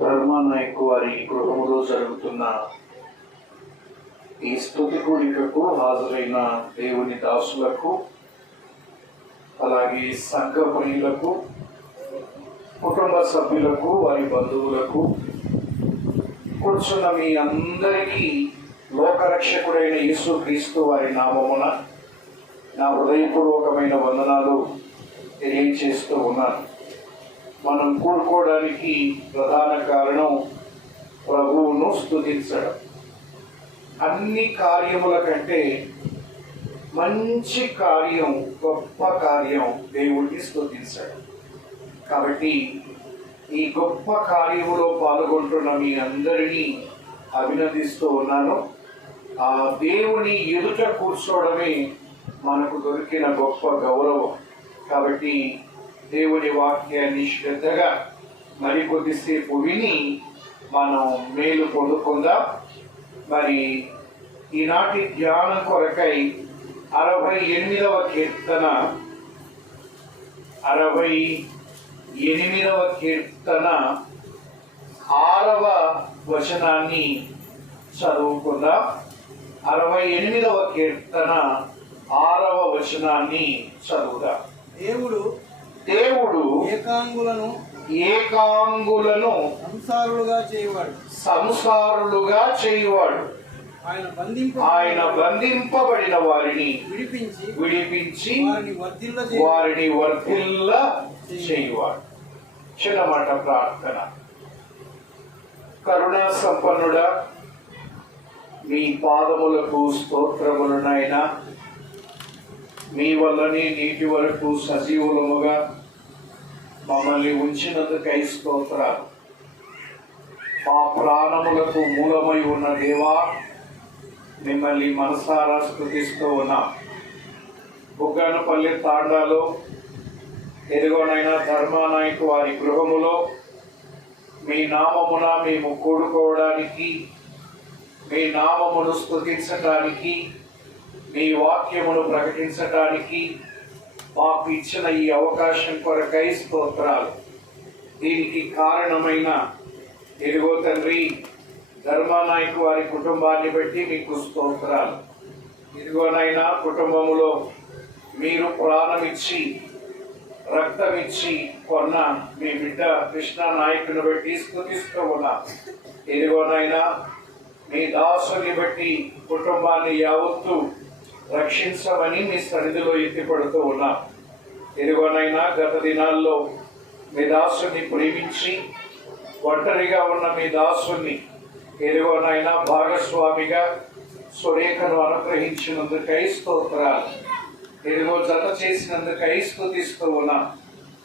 బ్రహ్మనాయకు వారి గృహములో జరుగుతున్న ఈ స్తుతి కూడికకు హాజరైన దేవుని దాసులకు, అలాగే సంఘ ప్రియులకు, కుటుంబ సభ్యులకు, వారి బంధువులకు, కూర్చున్న మీ అందరికీ లోకరక్షకుడైన యేసుక్రీస్తు వారి నామమున నా హృదయపూర్వకమైన వందనాలు తెలియచేస్తూ ఉన్నాను. మనం కూడుకోవడానికి ప్రధాన కారణం ప్రభువును స్తుతించడం. అన్ని కార్యముల కంటే మంచి కార్యం, గొప్ప కార్యం దేవుడిని స్తుతించడం. కాబట్టి ఈ గొప్ప కార్యములో పాల్గొంటున్న మీ అందరినీ అభినందిస్తూ ఉన్నాను. ఆ దేవుని ఎదుట కూర్చోవడమే మనకు దొరికిన గొప్ప గౌరవం. కాబట్టి దేవుని వాక్యాన్ని శ్రద్ధగా మరికొద్దిసేపు విని మనం మేలు పొందుకుందాం. మరి ఈనాటి ధ్యానం కొరకై 68వ కీర్తన 6వ వచనాన్ని చదువుకుందాం. 68వ కీర్తన 6వ వచనాన్ని చదువుదాం. దేవుడు ఏకాంగులను సంసారులుగా చేయువాడు. ఆయన బంధింపబడిన వారిని విడిపించి వారిని వర్ధిల్ల చేయువాడు. చిన్నమాట ప్రార్థన. కరుణా సంపన్నుడా, మీ పాదములకు స్తోత్రములనైనా, మీ వల్లనే నీటి వరకు సజీవులముగా మమ్మల్ని ఉంచినందుకై స్తోత్రాలు. మా ప్రాణములకు మూలమై ఉన్న దేవా, మిమ్మల్ని మనసారా స్తుతిస్తూ ఉన్నాం. బుగ్గనపల్లి తాండాలో ఎదుగోనైనా ధర్మానాయకు వారి గృహములో మీ నామమున మేము కూడుకోవడానికి, మీ నామమును స్తుతించటానికి, మీ వాక్యమును ప్రకటించటానికి మాకు ఇచ్చిన ఈ అవకాశం కొరకై స్తోత్రాలు. దీనికి కారణమైన ఎరుగో తండ్రి ధర్మానాయకు వారి కుటుంబాన్ని బట్టి మీకు స్తోత్రాలు. ఇదిగోనైనా కుటుంబములో మీరు ప్రాణమిచ్చి రక్తమిచ్చి కొన్న మీ బిడ్డ కృష్ణ నాయకుని బట్టి స్తుతిస్తూ ఉన్నా. ఇదిగోనైనా మీ దాసుని బట్టి కుటుంబాన్ని యావత్తు రక్షించమని మీ సన్నిధిలో ఎత్తిపడుతూ ఉన్నాం. ఇదిగోనైనా గత దినాల్లో మీ దాసుని ప్రేమించి ఒంటరిగా ఉన్న మీ దాసుని ఎరుగోనైనా భాగస్వామిగా సురేఖను అనుగ్రహించినందుకై స్తోత్రాలు. ఎరుగో జత చేసినందుకై స్తుతిస్తూ ఉన్నాం.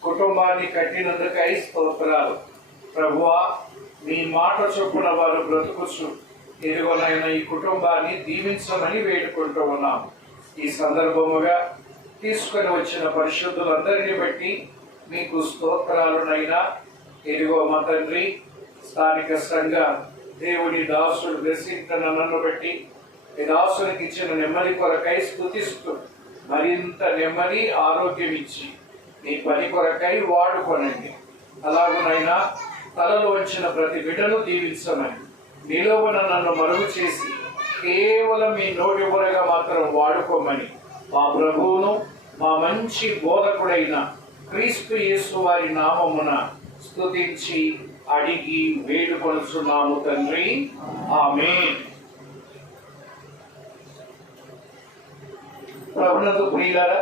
కుటుంబాన్ని కట్టినందుకై స్తోత్రాలు. ప్రభువా, మీ మాట చొప్పున వారు బ్రతుకుచు ఎరుగోనైనా ఈ కుటుంబాన్ని దీవించమని వేడుకుంటూ ఉన్నాం. ఈ సందర్భముగా తీసుకొని వచ్చిన పరిశుద్ధులందరినీ బట్టి మీకు స్తోత్రాలునైనా. ఎరుగో మా తండ్రి, స్థానిక సంఘ దేవుని దాసుడు దర్శించిన నన్ను బట్టి ఈ దాసునికి ఇచ్చిన నెమ్మది కొరకై స్తుతిస్తూ మరింత నెమ్మది, ఆరోగ్యం ఇచ్చి మీ పని కొరకై వాడుకొనండి. అలాగునైనా తలలో వచ్చిన ప్రతి బిడ్డను దీవించమని, మీలో ఉన్న నన్ను మరుగు చేసి కేవలం మీ నోటి ఊరగా మాత్రం వాడుకోమని మా ప్రభువును, మా మంచి బోధకుడైన క్రీస్తు యేసు వారి నామమున స్తుతించి అడిగి వేడుకొనుచున్నాము తండ్రి. ఆమేన్. ప్రభునందు ప్రియులారా,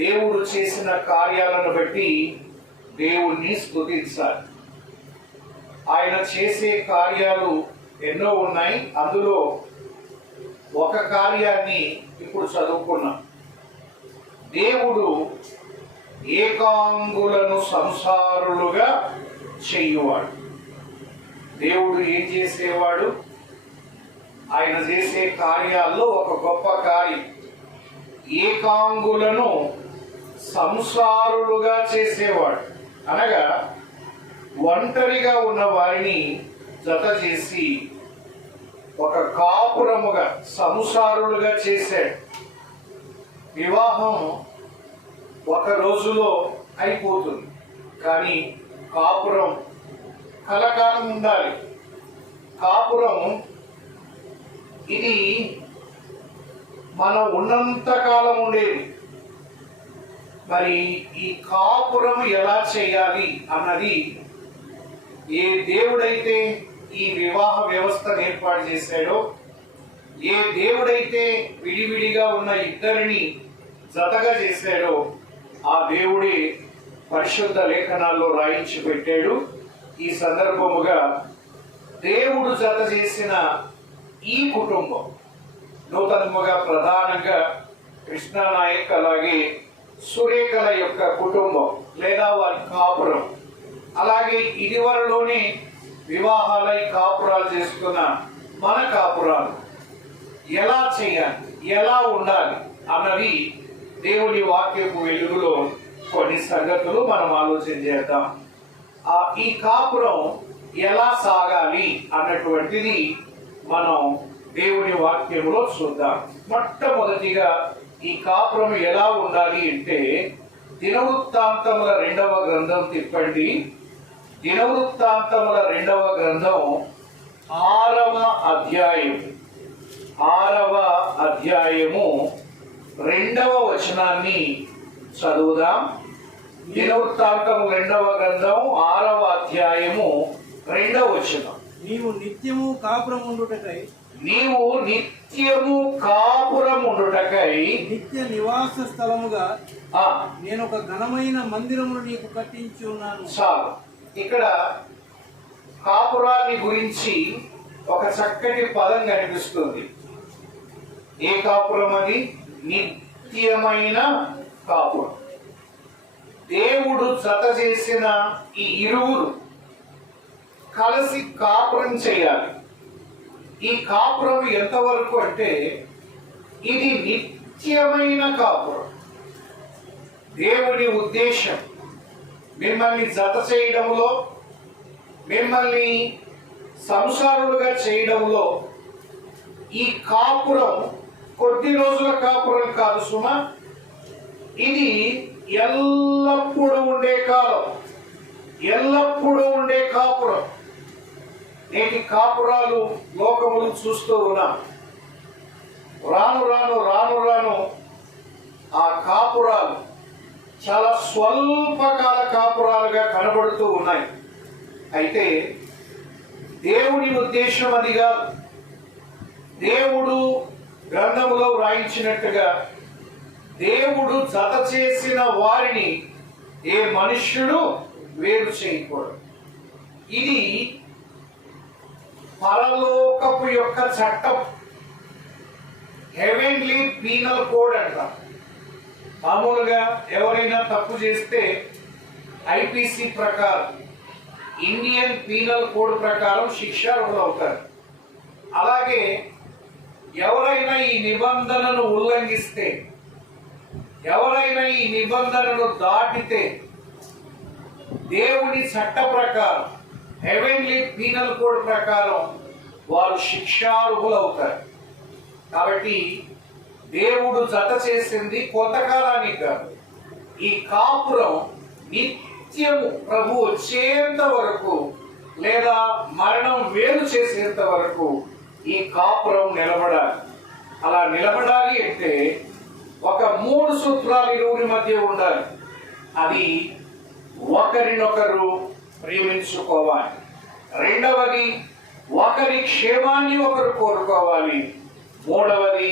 దేవుడు చేసిన కార్యాలను బట్టి దేవుణ్ణి స్తుతించాలి. ఆయన చేసే కార్యాలు ఎన్నో ఉన్నాయి. అందులో ఒక కార్యాన్ని ఇప్పుడు చదువుకున్నాం. దేవుడు ఏకాంగులను సంసారులుగా చేయువాడు. దేవుడు ఏం చేసేవాడు? ఆయన చేసే కార్యాల్లో ఒక గొప్ప కార్యం ఏకాంగులను సంసారులుగా చేసేవాడు. అనగా ఒంటరిగా ఉన్న వారిని జత చేసి ఒక కాపురముగా సంసారులుగా చేశాడు. వివాహం ఒక రోజులో అయిపోతుంది, కానీ కాపురం కలకాలం ఉండాలి. కాపురం ఇది మనం ఉన్నంత కాలం ఉండేది. మరి ఈ కాపురం ఎలా చేయాలి అన్నది, ఏ దేవుడైతే ఈ వివాహ వ్యవస్థను ఏర్పాటు చేశాడో, ఏ దేవుడైతే విడివిడిగా ఉన్న ఇద్దరిని జతగా చేశాడో, ఆ దేవుడే పరిశుద్ధ లేఖనాల్లో రాయించి పెట్టాడు. ఈ సందర్భముగా దేవుడు జత చేసిన ఈ కుటుంబం, నూతనముగా ప్రధానంగా కృష్ణానాయక్ అలాగే సురేఖల యొక్క కుటుంబం లేదా వారి కాపురం, అలాగే ఇదివరలోనే వివాహాలై కాపురాలు చేసుకున్న మన కాపురాలు ఎలా చేయాలి, ఎలా ఉండాలి అన్నది దేవుని వాక్యపు వెలుగులో కొన్ని సంగతులు మనం ఆలోచన చేద్దాం. ఈ కాపురం ఎలా సాగాలి అన్నటువంటిది మనం దేవుని వాక్యంలో చూద్దాం. మొట్టమొదటిగా ఈ కాపురం ఎలా ఉండాలి అంటే, దినవృత్తాంతముల 2వ గ్రంథం తిప్పండి. దినవృత్తాంతముల 2వ గ్రంథం 6వ అధ్యాయము 2వ వచనాన్ని చదువుదాం. దినవృత్తాంతము 2వ గ్రంథం 6వ అధ్యాయము 2వ వచనం. నీవు నిత్యము కాపురం ఉండుటకై నిత్య నివాస స్థలముగా నేను ఒక ఘనమైన మందిరమును నీకు కట్టించి ఉన్నాను. చాలు. ఇక్కడ కాపురాన్ని గురించి ఒక చక్కటి పదం కనిపిస్తుంది. ఏ కాపురం అది? నిత్యమైన కాపురం. దేవుడు జత చేసిన ఈ ఇరువురు కలిసి కాపురం చేయాలి. ఈ కాపురం ఎంతవరకు అంటే, ఇది నిత్యమైన కాపురం. దేవుని ఉద్దేశం మిమ్మల్ని జత చేయడంలో, మిమ్మల్ని సంసారులుగా చేయడంలో ఈ కాపురం కొద్ది రోజుల కాపురం కాదు సుమా. ఇది ఎల్లప్పుడూ ఉండే కాలం, ఎల్లప్పుడూ ఉండే కాపురం. నేటి కాపురాలు లోకములు చూస్తూ ఉన్నాం. రాను రాను రాను రాను ఆ కాపురాలు చాలా స్వల్పకాల కాపురాలుగా కనబడుతూ ఉన్నాయి. అయితే దేవుని ఉద్దేశం అది కాదు. దేవుడు గ్రంథములో వ్రాయించినట్టుగా దేవుడు జత చేసిన వారిని ఏ మనుష్యుడు వేరు చేయకూడదు. ఇది పరలోకపు యొక్క చట్టం, హెవెన్లీ పీనల్ కోడ్ అంట. మామూలుగా ఎవరైనా తప్పు చేస్తే ఐపీసీ ప్రకారం, ఇండియన్ పీనల్ కోడ్ ప్రకారం శిక్షార్హులు అవుతారు. అలాగే ఎవరైనా ఈ నిబంధనను ఉల్లంఘిస్తే, ఎవరైనా ఈ నిబంధనను దాటితే దేవుని చట్ట ప్రకారం, హెవెన్లీ పీనల్ కోడ్ ప్రకారం వారు శిక్షార్హులు అవుతారు. కాబట్టి దేవుడు జత చేసింది కొంతకాలానికి కాదు. ఈ కాపురం నిత్యము ప్రభు వచ్చేంత వరకు లేదా మరణం వేరు చేసేంత వరకు ఈ కాపురం నిలబడాలి. అలా నిలబడాలి అంటే ఒక 3 సూత్రాలు ఇరువురి మధ్య ఉండాలి. అది ఒకరినొకరు ప్రేమించుకోవాలి, రెండవది ఒకరి క్షేమాన్ని ఒకరు కోరుకోవాలి, మూడవది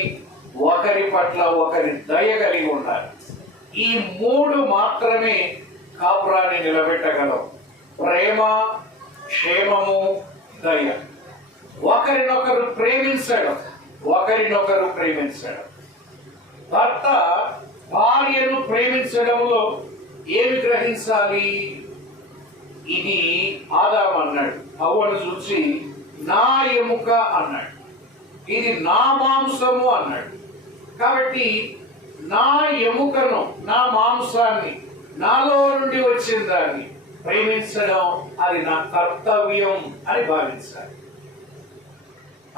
ఒకరి పట్ల ఒకరి దయ కలిగి ఉండాలి. ఈ 3 మాత్రమే కాపురాన్ని నిలబెట్టగలవు. ప్రేమ, క్షేమము, దయ. ఒకరినొకరు ప్రేమించడం, ఒకరినొకరు ప్రేమించడం. భర్త భార్యను ప్రేమించడంలో ఏమి గ్రహించాలి? ఇది ఆదాము అన్నాడు, హవ్వను చూసి నా ఎముక అన్నాడు, ఇది నా మాంసము అన్నాడు. కాబట్టి నా ఎముకను, నా మాంసాన్ని, నాలో నుండి వచ్చిన దాన్ని ప్రేమించడం అది నా కర్తవ్యం అని భావించాలి.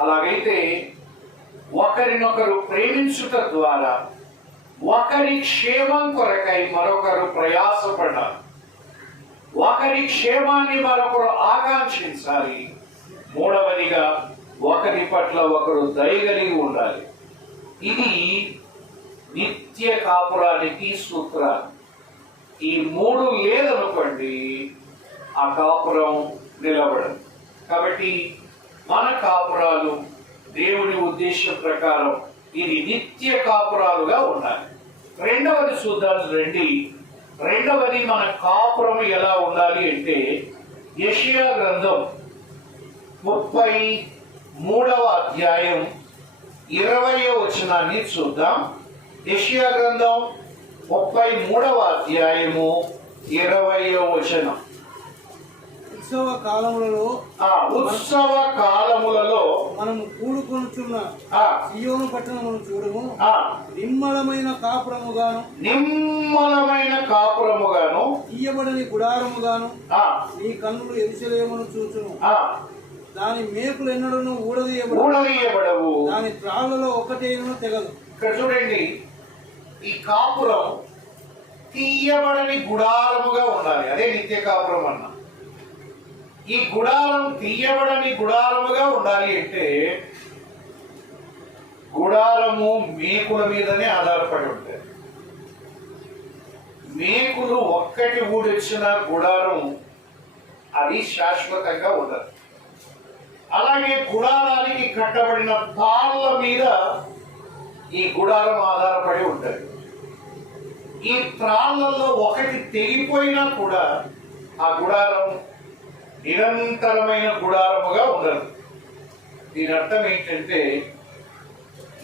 అలాగైతే ఒకరినొకరు ప్రేమించుట ద్వారా ఒకరి క్షేమం కొరకై మరొకరు ప్రయాసపడాలి. ఒకరి క్షేమాన్ని మరొకరు ఆకాంక్షించాలి. మూడవదిగా ఒకరి పట్ల ఒకరు దయ కలిగి ఉండాలి. ఇది నిత్య కాపురానికి సూత్రాలు. ఈ మూడు లేదనుకోండి, ఆ కాపురం నిలబడదు. కాబట్టి మన కాపురాలు దేవుని ఉద్దేశం ప్రకారం ఇది నిత్య కాపురాలుగా ఉండాలి. రెండవది చూద్దాం రండి. రెండవది మన కాపురం ఎలా ఉండాలి అంటే యెషయా గ్రంథం 33వ అధ్యాయం 20వ వచనాన్ని చూద్దాం. యెషయా గ్రంథం 33వ అధ్యాయము 20వ వచనం. ఉత్సవ కాలములలో మనము కూడుకొనుచున్న సీయోను పట్టణమును చూడము. నిమ్మలమైన కాపురముగాను తీయబడని గుడారముగాను నీ కన్నులు యెరూషలేమును చూచును. దాని మేకులు ఎన్నడూ ఊడదీయబడవు, దాని త్రాళ్లలో ఒకటేనూ తెగదు. ఇక్కడ చూడండి, ఈ కాపురం తీయబడని గుడారముగా ఉండాలి. అదే నిత్య కాపురం అన్న. ఈ గుడారం తీయబడని గుడారముగా ఉండాలి అంటే గుడారము మేకుల మీదనే ఆధారపడి ఉంటుంది. మేకులు ఒక్కటి ఊడొచ్చిన గుడారం అది శాశ్వతంగా ఉండదు. అలాగే గుడారానికి కట్టబడిన తాళ్ళ మీద ఈ గుడారం ఆధారపడి ఉంటుంది. ఈ త్రాళ్లలో ఒకటి తెగిపోయినా కూడా ఆ గుడారం నిరంతరమైన గుడారముగా ఉండదు. దీని అర్థం ఏంటంటే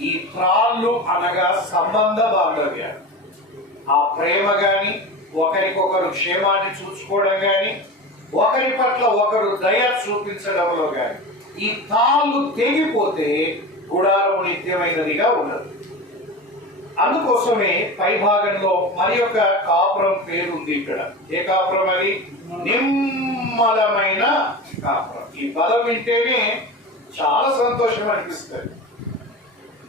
ఈ త్రాళ్ళు అనగా సంబంధ బాంధవ్యాలు, ఆ ప్రేమ గాని, ఒకరికొకరు క్షేమాన్ని చూసుకోవడం గాని, ఒకరి పట్ల ఒకరు దయ చూపించడంలో గాని ఈ తాళ్ళు తెగిపోతే గుడారం నిత్యమైనదిగా ఉండదు. అందుకోసమే పై భాగంలో మరి ఒక కాపురం పేరు ఉంది. ఇక్కడ ఏ కాపురం అది? నిమ్మలమైన కాపురం. ఈ పదం వింటేనే చాలా సంతోషం అనిపిస్తుంది.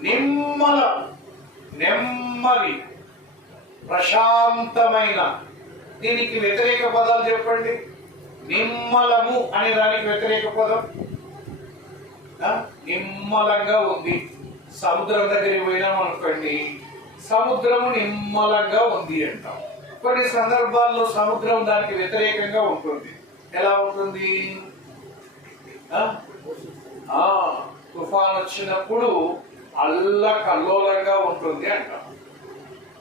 నిమ్మలం, నెమ్మది, ప్రశాంతమైన. దీనికి వ్యతిరేక పదాలు చెప్పండి. నిమ్మలము అనే దానికి వ్యతిరేక పదం నిమ్మలంగా ఉంది. సముద్రం దగ్గరికి పోయినాం అనుకోండి, సముద్రము నిమ్మలంగా ఉంది అంటాం. కొన్ని సందర్భాల్లో సముద్రం దానికి వ్యతిరేకంగా ఉంటుంది. ఎలా ఉంటుంది? తుఫాన్ వచ్చినప్పుడు అల్లకల్లోలంగా ఉంటుంది అంటాం.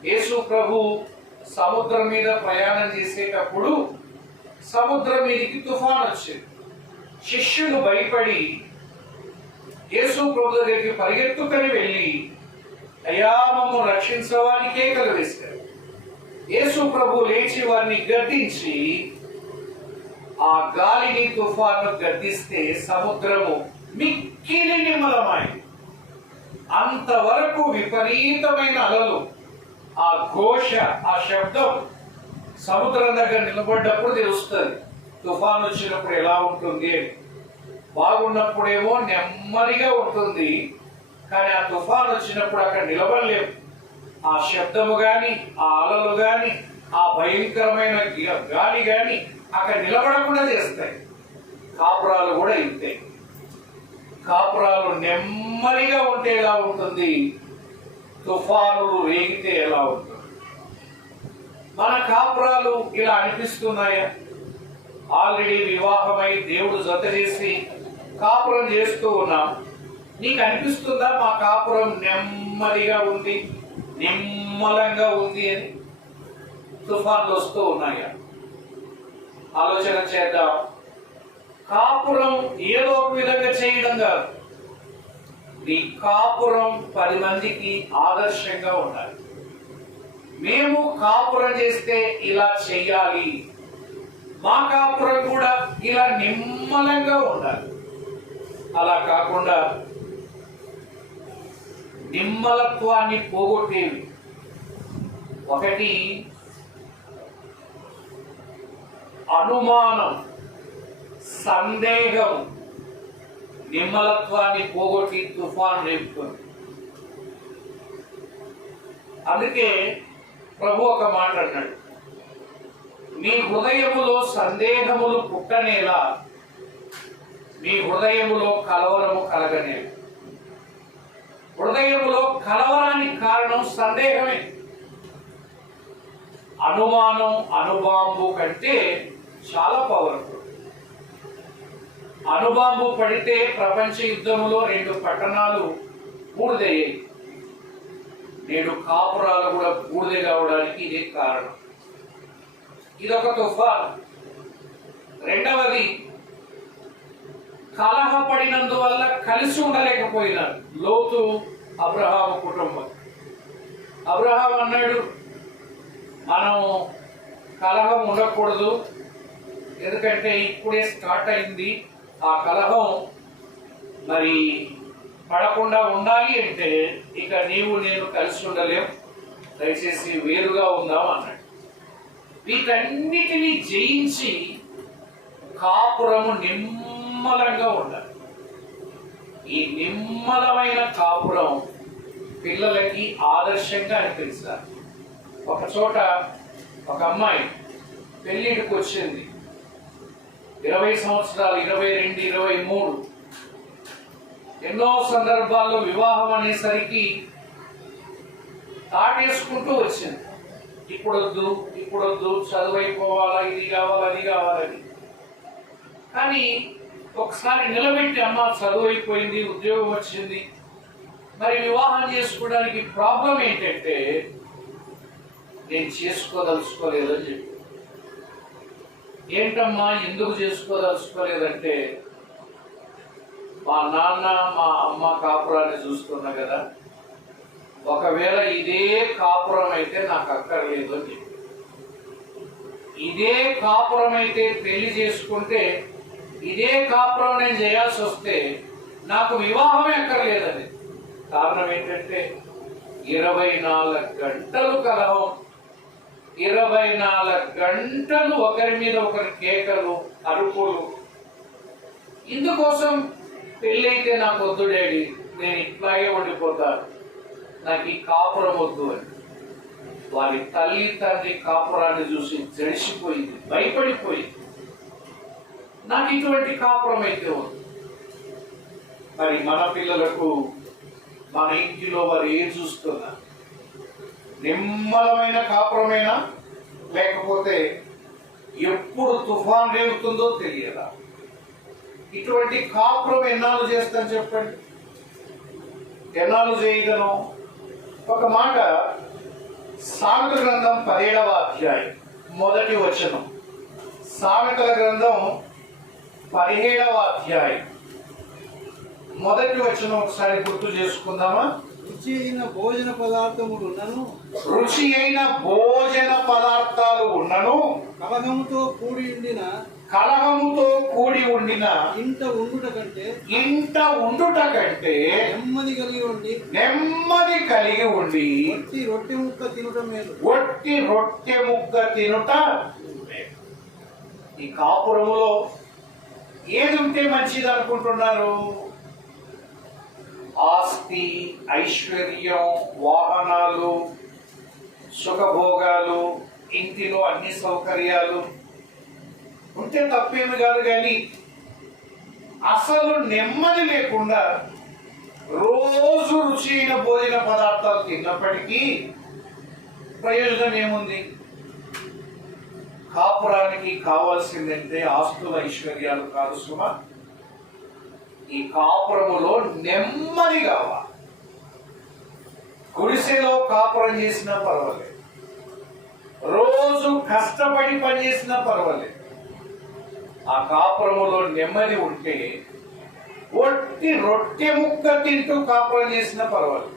యేసు ప్రభు సముద్రం మీద ప్రయాణం చేసేటప్పుడు సముద్రం మీదకి తుఫాన్ వచ్చింది. శిష్యులు భయపడి యేసు ప్రభు దగ్గరికి పరిగెత్తుకొని వెళ్ళి, అయ్యా మమ్ము రక్షించడానికి కేకలు వేశారు. యేసు ప్రభు లేచి వారిని గద్దించి ఆ గాలిని తుఫాను గద్దిస్తే సముద్రము మిక్కిలి నిమ్మలమైంది. అంతవరకు విపరీతమైన అలలు, ఆ ఘోష, ఆ శబ్దం సముద్రం దగ్గర నిలబడ్డప్పుడు తెలుస్తుంది తుఫాను వచ్చినప్పుడు ఎలా ఉంటుంది అని. బాగున్నప్పుడేమో నెమ్మదిగా ఉంటుంది, కానీ ఆ తుఫాను వచ్చినప్పుడు అక్కడ నిలబడలేము. ఆ శబ్దము గాని, ఆ అలలు గాని, ఆ భయంకరమైన గాలి గాని అక్కడ నిలబడకుండా చేస్తాయి. కాపురాలు కూడా ఇంతే. కాపురాలు నెమ్మదిగా ఉంటే ఎలా ఉంటుంది, తుఫానులు రేగితే ఎలా ఉంటుంది. మన కాపురాలు ఇలా అనిపిస్తున్నాయా? ఆల్రెడీ వివాహమై దేవుడు జత చేసి కాపురం చేస్తూ ఉన్నాం. నీకు అనిపిస్తుందా మా కాపురం నెమ్మదిగా ఉంది, నిమ్మలంగా ఉంది అని? తుఫాన్లు వస్తూ ఉన్నాయా? ఆలోచన చేద్దాం. కాపురం ఏదో ఒక విధంగా చేయడం కాదు, నీ కాపురం 10 మందికి ఆదర్శంగా ఉండాలి. మేము కాపురం చేస్తే ఇలా చెయ్యాలి, మా కాపురం కూడా ఇలా నిమ్మలంగా ఉండాలి. అలా కాకుండా నిమ్మలత్వాన్ని పోగొట్టేవి. ఒకటి అనుమానం, సందేహం నిమ్మలత్వాన్ని పోగొట్టి తుఫాన్ రేపుతుంది. అందుకే ప్రభు ఒక మాట అన్నాడు, మీ హృదయములో సందేహములు పుట్టనేలా, మీ హృదయములో కలవరము కలగనేలా. హృదయములో కలవరానికి కారణం సందేహమే. అనుమానం అణుబాంబు కంటే చాలా పవర్ఫుల్. అణుబాంబు పడితే ప్రపంచ యుద్ధంలో 2 పట్టణాలు బూడిదయ్యాయి. నేడు కాపురాలు కూడా బూడిద కావడానికి ఇదే కారణం. ఇదొక తుఫాన్. రెండవది, కలహపడినందువల్ల కలిసి ఉండలేకపోయినారు లోతు అబ్రహాము కుటుంబం. అబ్రహాం అన్నాడు, మనం కలహం ఉండకూడదు, ఎందుకంటే ఇప్పుడే స్టార్ట్ అయింది. ఆ కలహం మరి పడకుండా ఉండాలి అంటే ఇక నీవు నేను కలిసి ఉండలేం, దయచేసి వేరుగా ఉందాం అన్నాడు. వీటన్నిటినీ జయించి కాపురము నిమ్మలంగా ఉండాలి. ఈ నిమ్మలమైన కాపురం పిల్లలకి ఆదర్శంగా అనిపించాలి. ఒక చోట ఒక అమ్మాయి పెళ్లిడికి వచ్చింది. 20 సంవత్సరాలు, 22, 23. ఎన్నో సందర్భాల్లో వివాహం అనేసరికి తాటేసుకుంటూ వచ్చింది. ఇప్పుడొద్దు, చదువైపోవాలా, ఇది కావాలా, అది కావాలని. కానీ ఒకసారి నిలబెట్టి, అమ్మ చదువు అయిపోయింది, ఉద్యోగం వచ్చింది, మరి వివాహం చేసుకోవడానికి ప్రాబ్లం ఏంటంటే నేను చేసుకోదలుచుకోలేదని చెప్పి. ఏంటమ్మా ఎందుకు చేసుకోదలుచుకోలేదంటే, మా నాన్న మా అమ్మ కాపురాన్ని చూస్తున్నా కదా, ఒకవేళ ఇదే కాపురం అయితే నాకు అక్కర్లేదు అని చెప్పి. ఇదే కాపురం అయితే పెళ్లి చేసుకుంటే, ఇదే కాపురం నేను చేయాల్సి వస్తే నాకు వివాహమే అక్కర్లేదని. కారణం ఏంటంటే 24 గంటలు కలహం, 24 గంటలు ఒకరి మీద ఒకరి కేకలు, అరుపులు. ఇందుకోసం పెళ్ళైతే నాకు వద్దు డాడీ, నేను ఇట్లాగే ఉండిపోతాను, నాకు ఈ కాపురం వద్దు అని. వారి తల్లి తండ్రి కాపురాన్ని చూసి జడిసిపోయింది, భయపడిపోయింది. నాకు ఇటువంటి కాపురం అయితే ఉంది. మరి మన పిల్లలకు మన ఇంటిలో వారు ఏం చూస్తున్నా, నిమ్మలమైన కాపురమేనా, లేకపోతే ఎప్పుడు తుఫాన్ రేగుతుందో తెలియదా? ఇటువంటి కాపురం ఎన్నాళ్ళు చేస్తాను చెప్పండి, ఎన్నాళ్ళు చేయగలను? ఒక మాట సామెతల గ్రంథం 17వ అధ్యాయం 1వ వచనం. సామెతల గ్రంథం 17వ అధ్యాయం 1వ వచనం ఒకసారి గుర్తు చేసుకుందామా? రుచి అయిన భోజన పదార్థములు ఉన్నను, రుచి అయిన భోజన పదార్థాలు ఉన్నను, కలహముతో కూడి ఉండిన ఇంట ఉండుట కంటే నెమ్మది కలిగి ఉండి ఒట్టి రొట్టె ముక్క తినుట మేలు. ఈ కాపురములో ఏది ఉంటే మంచిది అనుకుంటున్నారు? ఆస్తి, ఐశ్వర్యం, వాహనాలు, సుఖభోగాలు, ఇంటిలో అన్ని సౌకర్యాలు ఉంటే తప్పేమి కాదు. కానీ అసలు నెమ్మది లేకుండా రోజు రుచి అయిన భోజన పదార్థాలు తిన్నప్పటికీ ప్రయోజనం ఏముంది? కాపురానికి కావాల్సిందంటే ఆస్తుల ఐశ్వర్యాలు కాదు సుమా, ఈ కాపురములో నెమ్మది కావాలి. గుడిసెలో కాపురం చేసినా పర్వాలేదు, రోజు కష్టపడి పనిచేసినా పర్వాలేదు. ఆ కాపురములో నెమ్మది ఉంటే ఒట్టి రొట్టె ముక్క తింటూ కాపురం చేసినా పర్వాలేదు.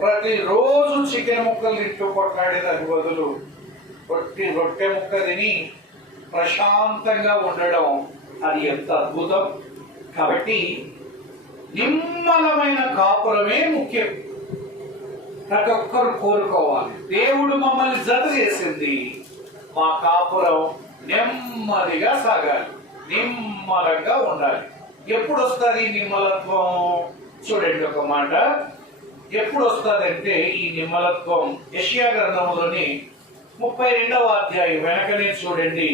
ప్రతిరోజు చికెన్ ముక్కలు తింటూ కొట్లాడేదాని బదులు ఒట్టి రొట్టె ముక్క తిని ప్రశాంతంగా ఉండడం, అది ఎంత అద్భుతం. కాబట్టి నిమ్మలమైన కాపురమే ముఖ్యం. ప్రతి ఒక్కరు కోరుకోవాలి. దేవుడు మమ్మల్ని జత చేసింది, మా కాపురం నెమ్మదిగా సాగాలి, నిమ్మలంగా ఉండాలి. ఎప్పుడు వస్తుంది నిమ్మలత్వం? చూడండి ఒక మాట. ఎప్పుడు వస్తుంది అంటే ఈ నిమ్మలత్వం యెషయా గ్రంథంలోని 32వ అధ్యాయం వెనకనే చూడండి,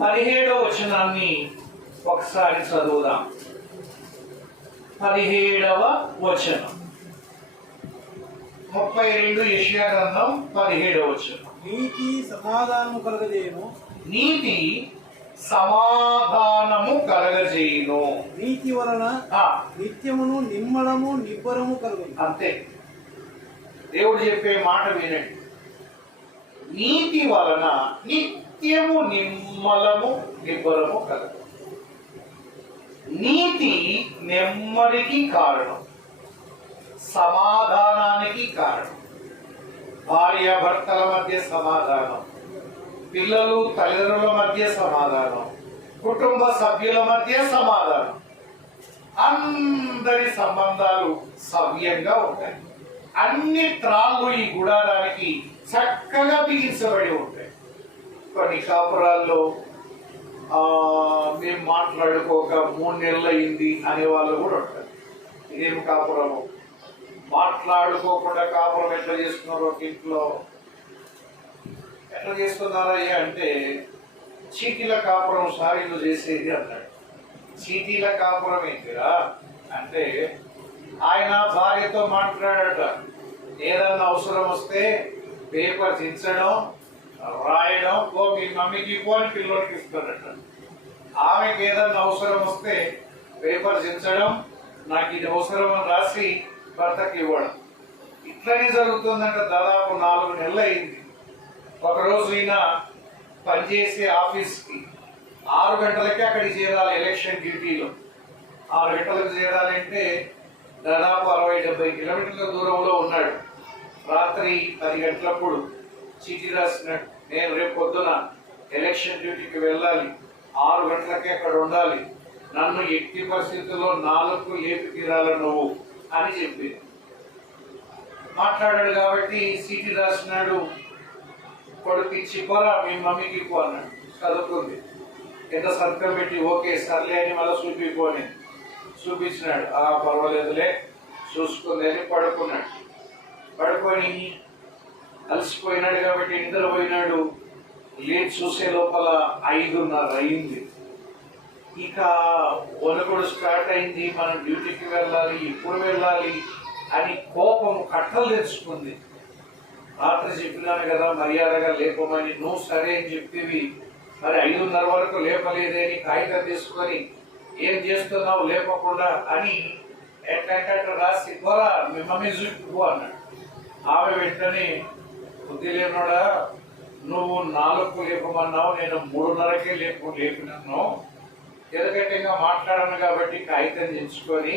17వ వచనాన్ని ఒకసారి చదువుదాం. 17వ వచనం, 32 యెషయా గ్రంథం 17వ వచనం. నీతి సమాధానము కలగజేయును, నీతి సమాధానము కలగజేయును. నీతి వలన నిత్యమును నిమ్మలము నిబ్బరము కలుగును. అంతే, దేవుడు చెప్పే మాట వినండి. నీతి వలన నిత్యము నిమ్మలము నిబ్బరము కలగదు. నీతి నెమ్మదికి కారణం, సమాధానానికి కారణం. భార్య భర్తల మధ్య సమాధానం, పిల్లలు తల్లిదండ్రుల మధ్య సమాధానం, కుటుంబ సభ్యుల మధ్య సమాధానం. అందరి సంబంధాలు సవ్యంగా ఉంటాయి. అన్ని త్రాళ్ళు ఈ గుడారానికి చక్కగా బిగించబడి ఉంటాయి. కొన్ని కాపురాల్లో మేము మాట్లాడుకోక 3 నెలలు అయింది అనే వాళ్ళు కూడా ఉంటారు. ఇదేం కాపురము, మాట్లాడుకోకుండా కాపురం ఎట్లా చేస్తున్నారు? ఒక ఇంట్లో ఎట్లా చేస్తున్నారయ్యా అంటే, చీటీల కాపురం సారీలు చేసేది అన్నాడు. చీటీల కాపురం ఏంటిరా అంటే, ఆయన భార్యతో మాట్లాడట, ఏదన్నా అవసరం వస్తే పేపర్ చించడం, రాయడం, ఓ మీ మమ్మీకి పోని పిల్లలకి ఇస్తాడట. ఆమెకి ఏదన్నా అవసరం వస్తే పేపర్ చించడం, నాకు ఇది అవసరం అని రాసి భర్తకి ఇవ్వడం. ఇట్లనే జరుగుతుందంట. దాదాపు 4 నెలలు అయింది. ఒకరోజు ఈయన పనిచేసే ఆఫీస్కి 6 గంటలకే అక్కడికి చేరాలి. ఎలక్షన్ డ్యూటీలో 6 గంటలకు చేరాలంటే దాదాపు 60-70 కిలోమీటర్ల దూరంలో ఉన్నాడు. రాత్రి 10 గంటలప్పుడు చీటీ రాసినట్టు, నేను రేపు పొద్దున ఎలక్షన్ డ్యూటీకి వెళ్ళాలి, 6 గంటలకే అక్కడ ఉండాలి, నన్ను ఎట్టి పరిస్థితుల్లో 4కు లేపి తీరాలి నువ్వు అని చెప్పి మాట్లాడాడు. కాబట్టి చీటీ రాసినాడు. కొడుకు ఇచ్చి పోరా మీ మమ్మీకి పో అన్నాడు. చదువుకుంది, ఎంత సంతకం పెట్టి ఓకే సర్లే అని మళ్ళీ చూపిపోని చూపించినాడు. పర్వాలేదులే చూసుకుంది అని పడుకున్నాడు. పడుకొని అలసిపోయినాడు కాబట్టి నిద్రపోయినాడు. లేచి చూసే లోపల 5:30 అయింది. ఇక వణుకుడు స్టార్ట్ అయింది. మనం డ్యూటీకి వెళ్ళాలి, ఇప్పుడు వెళ్ళాలి అని కోపం కట్టలు తెచ్చుకుంది. రాత్రి చెప్పినాను కదా మర్యాదగా లేపమని, నువ్వు సరే అని చెప్పేవి, మరి 5:30 వరకు లేపలేదని కాగితం తీసుకొని ఏం చేస్తున్నావు లేపకుండా అని ఎట్లా రాసి పోరా మీ మమ్మీ చూపు అన్నాడు. ఆమె వెంటనే, బుద్ధి లేనోడా, నువ్వు 4కు లేపమన్నావు, నేను 3:30కే లేపినాను. ఎదగట్టంగా మాట్లాడాను కాబట్టి కాగితం ఎంచుకొని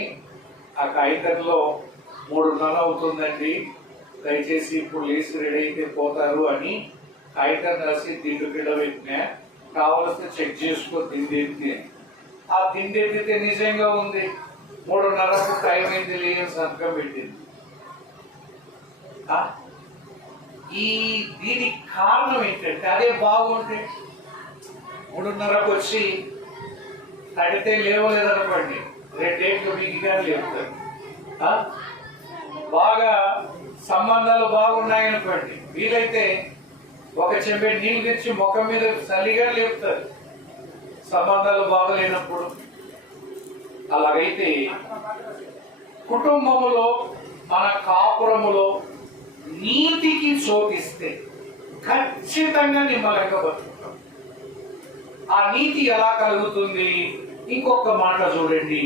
ఆ కాగితంలో 3:30 అవుతుందండి, దయచేసి ఇప్పుడు లేచి రెడీ అయితే పోతారు అని కాగితం రాసి దిండు కింద పెట్టినా, కావలసిన చెక్ చేసుకో దిండెత్తి. ఆ దిండెత్తితే నిజంగా ఉంది. 3:30కు టైం అయింది, లేని సంతకం పెట్టింది. దీనికి కారణం ఏంటంటే, అదే బాగుంటే 3:30కు వచ్చి తడితే లేవలేదనుకోండి, 2 మీకు కానీ లేపుతారు. బాగా సంబంధాలు బాగున్నాయనుకోండి, వీలైతే ఒక చెంబె నీళ్ళు తెచ్చి ముఖం మీద చలిగా లేపుతారు. సంబంధాలు బాగలేనప్పుడు అలాగైతే కుటుంబములో మన కాపురములో నీతికి చోటిస్తే ఖచ్చితంగా నిమ్మలంగా బతుకుతాం. ఆ నీతి ఎలా కలుగుతుంది? ఇంకొక మాట చూడండి,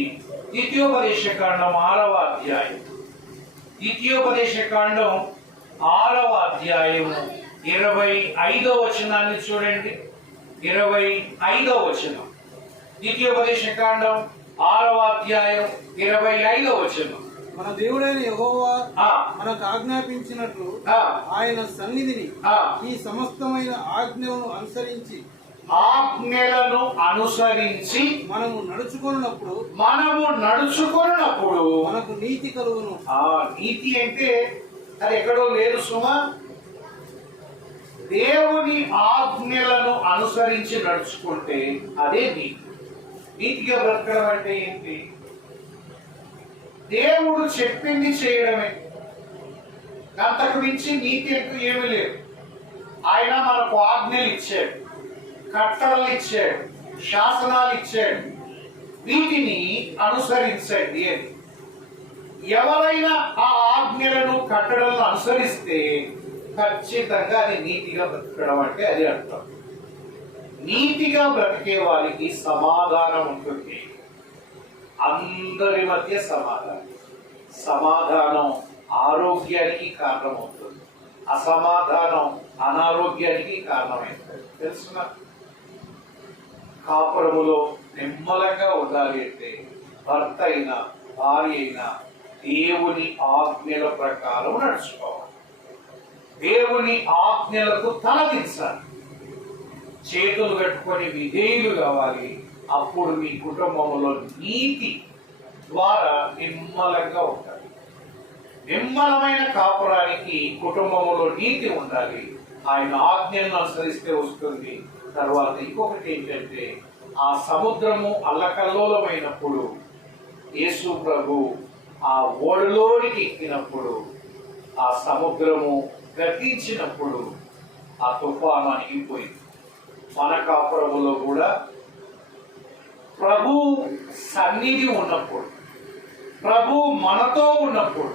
ద్వితీయోపదేశకాండం 6వ అధ్యాయం. ద్వితీయోపదేశకాండం 6వ అధ్యాయం 25వ వచనాన్ని చూడండి. 25వ వచనం, ద్వితీయోపదేశకాండం 6వ అధ్యాయం 25వ వచనం. మన దేవుడైన యెహోవా మనకు ఆజ్ఞాపించినట్లు ఆయన సన్నిధిని ఈ సమస్తమైన ఆజ్ఞలను అనుసరించి మనము నడుచుకున్నప్పుడు మనకు నీతి కలుగును. నీతి అంటే అది ఎక్కడో లేదు సుమా, దేవుని ఆజ్ఞలను అనుసరించి నడుచుకుంటే అదే నీతి. నీతిగా బ్రతకడం అంటే ఏంటి? దేవుడు చెప్పింది చేయడమే, అంతకు మించి నీతి అంటూ ఏమీ లేదు. ఆయన మనకు ఆజ్ఞలు ఇచ్చాడు, కట్టడలు ఇచ్చాడు, శాసనాలు ఇచ్చాడు. వీటిని అనుసరించండి అని. ఎవరైనా ఆ ఆజ్ఞలను కట్టడలను అనుసరిస్తే ఖచ్చితంగా అది నీతిగా బ్రతకడం అంటే అది అర్థం. నీతిగా బ్రతికే వారికి సమాధానం ఉంటుంది. అందరి మధ్య సమాధానం ఆరోగ్యానికి కారణమవుతుంది, అసమాధానం అనారోగ్యానికి కారణమవుతుంది. తెలుసున కాపురములో నిమ్మలంగా ఉండాలి అంటే భర్త అయినా భార్య అయినా దేవుని ఆజ్ఞల ప్రకారం నడుచుకోవాలి. దేవుని ఆజ్ఞలకు తలదించాలి, చేతులు కట్టుకొని విధేయులు కావాలి. అప్పుడు మీ కుటుంబంలో నీతి ద్వారా నిమ్మలంగా ఉండాలి. నిమ్మలమైన కాపురానికి కుటుంబంలో నీతి ఉండాలి. ఆయన ఆజ్ఞలను అనుసరిస్తే వస్తుంది. తర్వాత ఇంకొకటి ఏంటంటే, ఆ సముద్రము అల్లకల్లోలమైనప్పుడు యేసు ప్రభు ఆ ఓడలోనికి ఎక్కినప్పుడు, ఆ సముద్రము గతించినప్పుడు ఆ తుఫాను అణిగిపోయింది. మన కాపురములో కూడా ప్రభు సన్నిధి ఉన్నప్పుడు, ప్రభు మనతో ఉన్నప్పుడు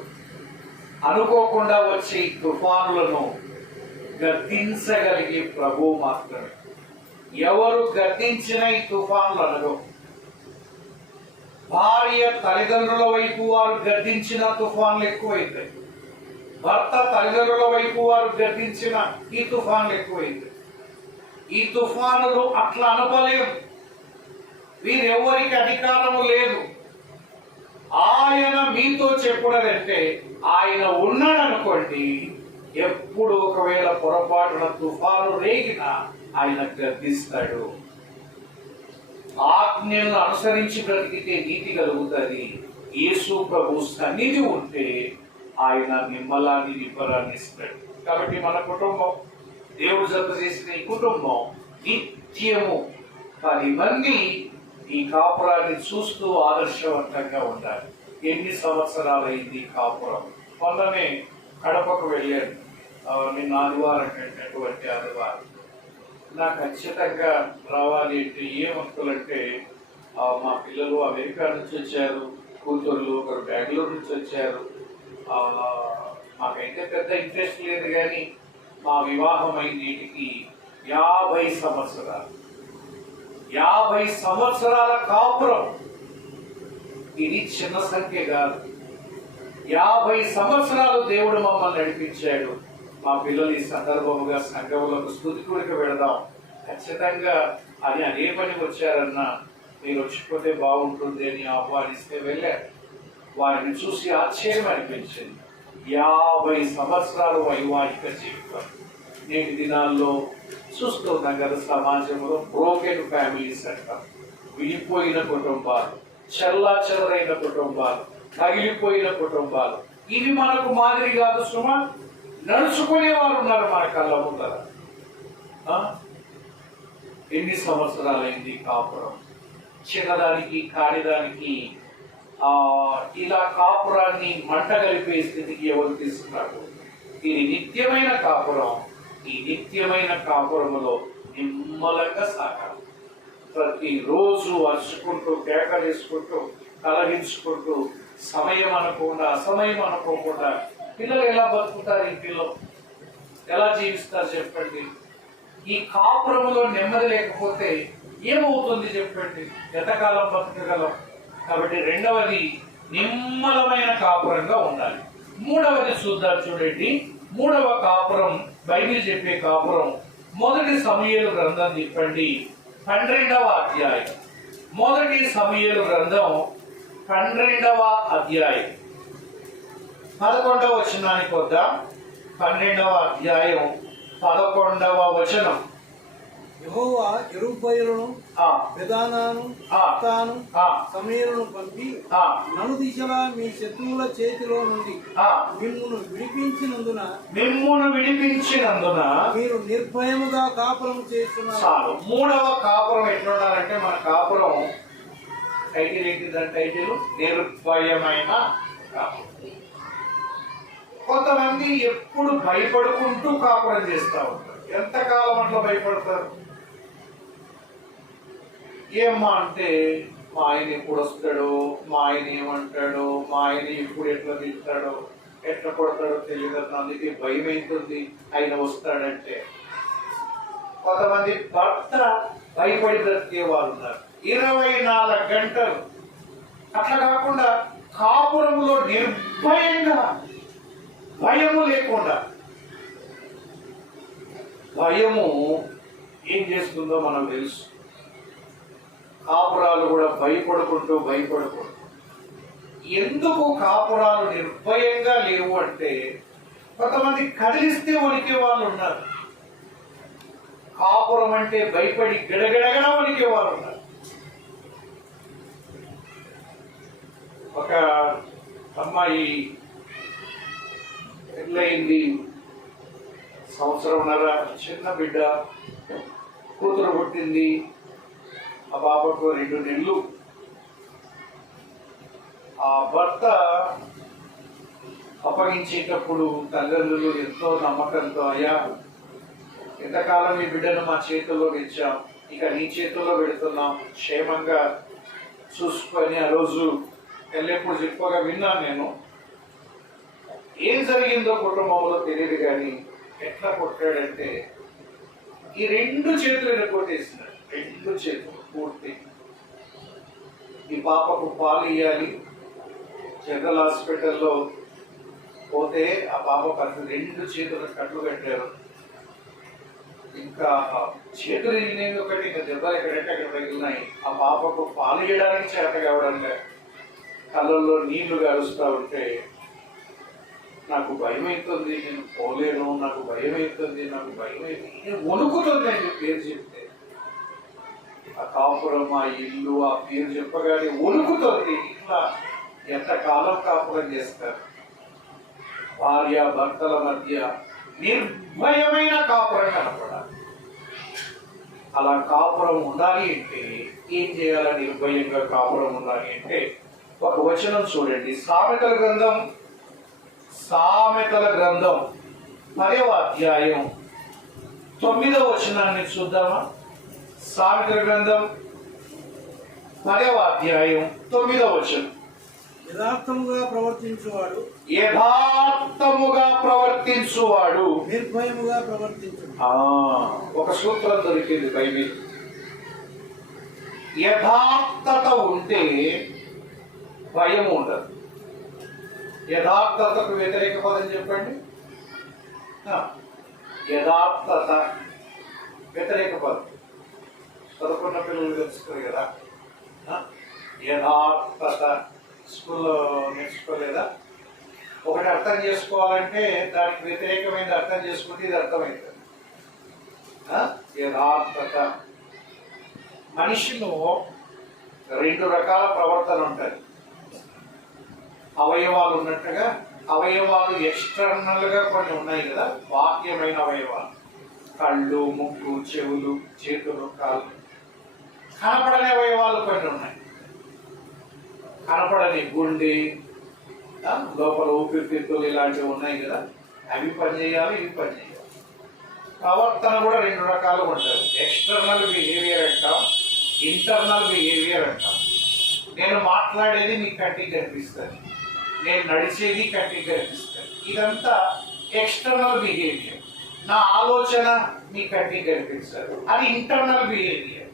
అనుకోకుండా వచ్చే తుఫానులను గద్దించగలిగే ప్రభు మాత్రమే. ఎవరు గద్దించిన ఈ తుఫానులు అనగవు. భార్య తల్లిదండ్రుల వైపు వారు గద్దించిన తుఫాన్లు ఎక్కువైతాయి. భర్త తల్లిదండ్రుల వైపు వారు గద్దించిన ఈ తుఫాన్లు ఎక్కువైతాయి. ఈ తుఫానులు అట్లా అనుకోలేము. వీరెవరికి అధికారము లేదు. ఆయన మీతో చెప్పుడదంటే ఆయన ఉన్నాడనుకోండి, ఎప్పుడు ఒకవేళ పొరపాటున తుఫాను రేగినా ఆయన గద్దిస్తాడు. ఆజ్ఞలను అనుసరించి బ్రతికితే నీతి కలుగుతుంది. యేసు ప్రభు సన్నిధి ఉంటే ఆయన నిమ్మలాన్ని నిబ్బరాన్ని ఇస్తాడు. కాబట్టి మన కుటుంబం, దేవుడు జత చేసిన ఈ కుటుంబం నిత్యము 10 మంది ఈ కాపురాన్ని చూస్తూ ఆదర్శవంతంగా ఉండాలి. ఎన్ని సంవత్సరాలైంది కాపురం. మొన్ననే కడపకు వెళ్ళాను. నిన్న ఆదివారం అటువంటి ఆదివారం. నాకు ఖచ్చితంగా రావాలి అంటే ఏమనుకోవాలంటే, మా పిల్లలు అమెరికా నుంచి వచ్చారు, కూతుర్లు ఒకరు బెంగళూరు నుంచి వచ్చారు. మాకైతే పెద్ద ఇంట్రెస్ట్ లేదు, కానీ మా వివాహం అయినటికి 50 సంవత్సరాలు. 50 సంవత్సరాల కాపురం. ఇది చిన్న సంఖ్య కాదు. 50 సంవత్సరాలు దేవుడు మమ్మల్ని నడిపించాడు. మా పిల్లలు ఈ సందర్భముగా సంఘములకు స్తుతి కూడిక పెడదాం. ఖచ్చితంగా అది అదే పని వచ్చారన్నా, మీరు వచ్చిపోతే బాగుంటుంది అని ఆహ్వానిస్తే వెళ్ళారు. వారిని చూసి ఆశ్చర్యం అనిపించింది. 50 సంవత్సరాలు వైవాహిక జీవితం. నేటి దినాల్లో చూస్తున్నాం కదా, సమాజంలో బ్రోకెన్ ఫ్యామిలీస్ అంటాం. విడిపోయిన కుటుంబాలు, చెల్లాచెదరైన కుటుంబాలు, తగిలిపోయిన కుటుంబాలు. ఇవి మనకు మాదిరి కాదు సుమా. నడుచుకునే వారు ఉన్నారు మన కళ్ళ ముందర. ఎన్ని సంవత్సరాలైంది కాపురం. చిన్నదానికి కానిదానికి ఇలా కాపురాన్ని మంట కలిపే స్థితికి ఎవరు తీసుకున్నారు? ఇది నిత్యమైన కాపురం. ఈ నిత్యమైన కాపురములో నిమ్మలంగా సాగాలి. ప్రతిరోజు అరుచుకుంటూ, కేకలేసుకుంటూ, కలగించుకుంటూ, సమయం అనుకోకుండా అసమయం అనుకోకుండా పిల్లలు ఎలా బతుకుతారు? ఇంటిలో ఎలా జీవిస్తారు చెప్పండి? ఈ కాపురములో నెమ్మది లేకపోతే ఏమవుతుంది చెప్పండి? ఎంతకాలం బతకగలం? కాబట్టి రెండవది నిమ్మలమైన కాపురంగా ఉండాలి. మూడవది చూద్దాం చూడండి. మూడవ కాపురం, బైబిల్ చెప్పే కాపురం. మొదటి సమూయేలు గ్రంథం చెప్పండి, 12వ అధ్యాయం. మొదటి సమూయేలు గ్రంథం 12వ అధ్యాయం 11వ వచనానికి వద్దాం. 12వ అధ్యాయం 11వ వచనం. యెహోవా యెరుబ్బయలును బెదానాను అత్తాను సమూయేలును పంపి, నలు దిశలా మీ శత్రువుల చేతిలో నుండి మిమ్మును విడిపించినందున మీరు నిర్భయముగా కాపురం చేస్తున్నారు. చాలు. మూడవ కాపురం ఎట్లుండాలంటే, మన కాపురం టైటిల్ ఏంటిదంటే, టైటిల్ నిర్భయమైన కాపురం. కొంతమంది ఎప్పుడు భయపడుకుంటూ కాపురం చేస్తూ ఉంటారు. ఎంతకాలం అట్లా భయపడతారు? ఏమ్మా అంటే మా ఆయన ఎప్పుడు వస్తాడో, మా ఆయన ఏమంటాడో, మా ఆయన ఎప్పుడు ఎట్లా తింటాడో, ఎట్లా కొడతాడో తెలియదు, అందుకే భయం అవుతుంది ఆయన వస్తాడంటే. కొంతమంది భర్త భయపడి బ్రతికే వాళ్ళు ఉన్నారు 24 గంటలు. అట్లా కాకుండా కాపురంలో నిర్భయంగా, భయము లేకుండా. భయము ఏం చేస్తుందో మనకు తెలుసు. కాపురాలు కూడా భయపడుకుంటూ ఎందుకు కాపురాలు నిర్భయంగా లేవు అంటే కొంతమంది కదిలిస్తే వణికే వాళ్ళు ఉన్నారు. కాపురం అంటే భయపడి గడగడగడ వణికే వాళ్ళు ఉన్నారు. ఒక అమ్మాయి పెళ్ళయింది, సంవత్సరంన్నర, చిన్న బిడ్డ, కూతురు పుట్టింది. ఆ బాబకు 2 నెలలు. ఆ భర్త అప్పగించేటప్పుడు తల్లిదండ్రులు ఎంతో నమ్మకంతో, అయ్యా ఎంతకాలం ఈ బిడ్డను మా చేతుల్లో ఇచ్చాం, ఇక నీ చేతుల్లో పెడుతున్నాం, క్షేమంగా చూసుకొని. ఆ రోజు ఎల్లప్పుడు చెప్పగా విన్నాను నేను. ఏం జరిగిందో కుటుంబంలో తెలియదు కానీ ఎట్లా కొట్టాడంటే ఈ 2 చేతులు ఎరగొట్టేసినాడు. 2 చేతులు పూర్తి. ఈ పాపకు పాలు ఇవ్వాలి, జనరల్ హాస్పిటల్లో పోతే ఆ పాప పరిస్థితి 2 చేతులకు కట్లు కట్టారు. ఇంకా చేతులు ఇరిగినవి ఒకటి, ఇంకా దెబ్బలు ఎక్కడంటే అక్కడ తగిలినాయి. ఆ పాపకు పాలు ఇవ్వడానికి చేత కావడంగా కళ్ళల్లో నీళ్లు గారుస్తూ ఉంటే నాకు భయం అవుతుంది, నేను పోలేను, నాకు భయం అవుతుంది, నాకు భయం అవుతుంది, నేను వణుకుతుంది అని పేరు చెప్తే ఆ కాపురం, ఆ ఇల్లు, ఆ పేరు చెప్పగానే వణుకుతుంది. ఇట్లా ఎంతకాలం కాపురం చేస్తారు? భార్య భర్తల మధ్య నిర్భయమైన కాపురం కనపడాలి. అలా కాపురం ఉండాలి అంటే ఏం చేయాలి? నిర్భయంగా కాపురం ఉండాలి అంటే ఒక వచనం చూడండి. సామెతల గ్రంథం 10వ అధ్యాయం 9వ వచనాన్ని చూద్దామా? సామెతల గ్రంథం 10వ అధ్యాయం 9వ వచనం. యథార్థముగా ప్రవర్తించువాడు నిర్భయముగా ప్రవర్తించు. ఒక సూత్రం దొరికింది బైబిల్. యథార్థత ఉంటే భయం ఉండదు. యథార్థతకు వ్యతిరేక పదం చెప్పండి. యథార్థత వ్యతిరేక పదం చదువుకున్న పిల్లలు తెలుసుకోరు కదా. యథార్థత స్కూల్లో నేర్చుకోలేదా? ఒకటి అర్థం చేసుకోవాలంటే దానికి వ్యతిరేకమైనది అర్థం చేసుకుంటే ఇది అర్థమవుతుంది. యథార్థత. మనిషిలో 2 రకాల ప్రవర్తన ఉంటుంది. అవయవాలు ఉన్నట్టుగా అవయవాలు ఎక్స్టర్నల్ గా కొన్ని ఉన్నాయి కదా, బాహ్యమైన అవయవాలు, కళ్ళు, ముక్కు, చెవులు, చేతులు, కాళ్ళు. కనపడని అవయవాలు కొన్ని ఉన్నాయి. కనపడని గుండె, లోపల ఊపిరితిత్తులు ఇలాంటివి ఉన్నాయి కదా, అవి పనిచేయాలి, ఇవి పనిచేయాలి. ప్రవర్తన కూడా 2 రకాలు ఉంటాయి. ఎక్స్టర్నల్ బిహేవియర్ అంటాం, ఇంటర్నల్ బిహేవియర్ అంటాం. నేను మాట్లాడేది మీ కంటికి కనిపిస్తుంది, నేను నడిచేది కంటికి కనిపిస్తుంది. ఇదంతా ఎక్స్టర్నల్ బిహేవియర్. నా ఆలోచన మీ కంటికి కనిపిస్తుంది, అది ఇంటర్నల్ బిహేవియర్.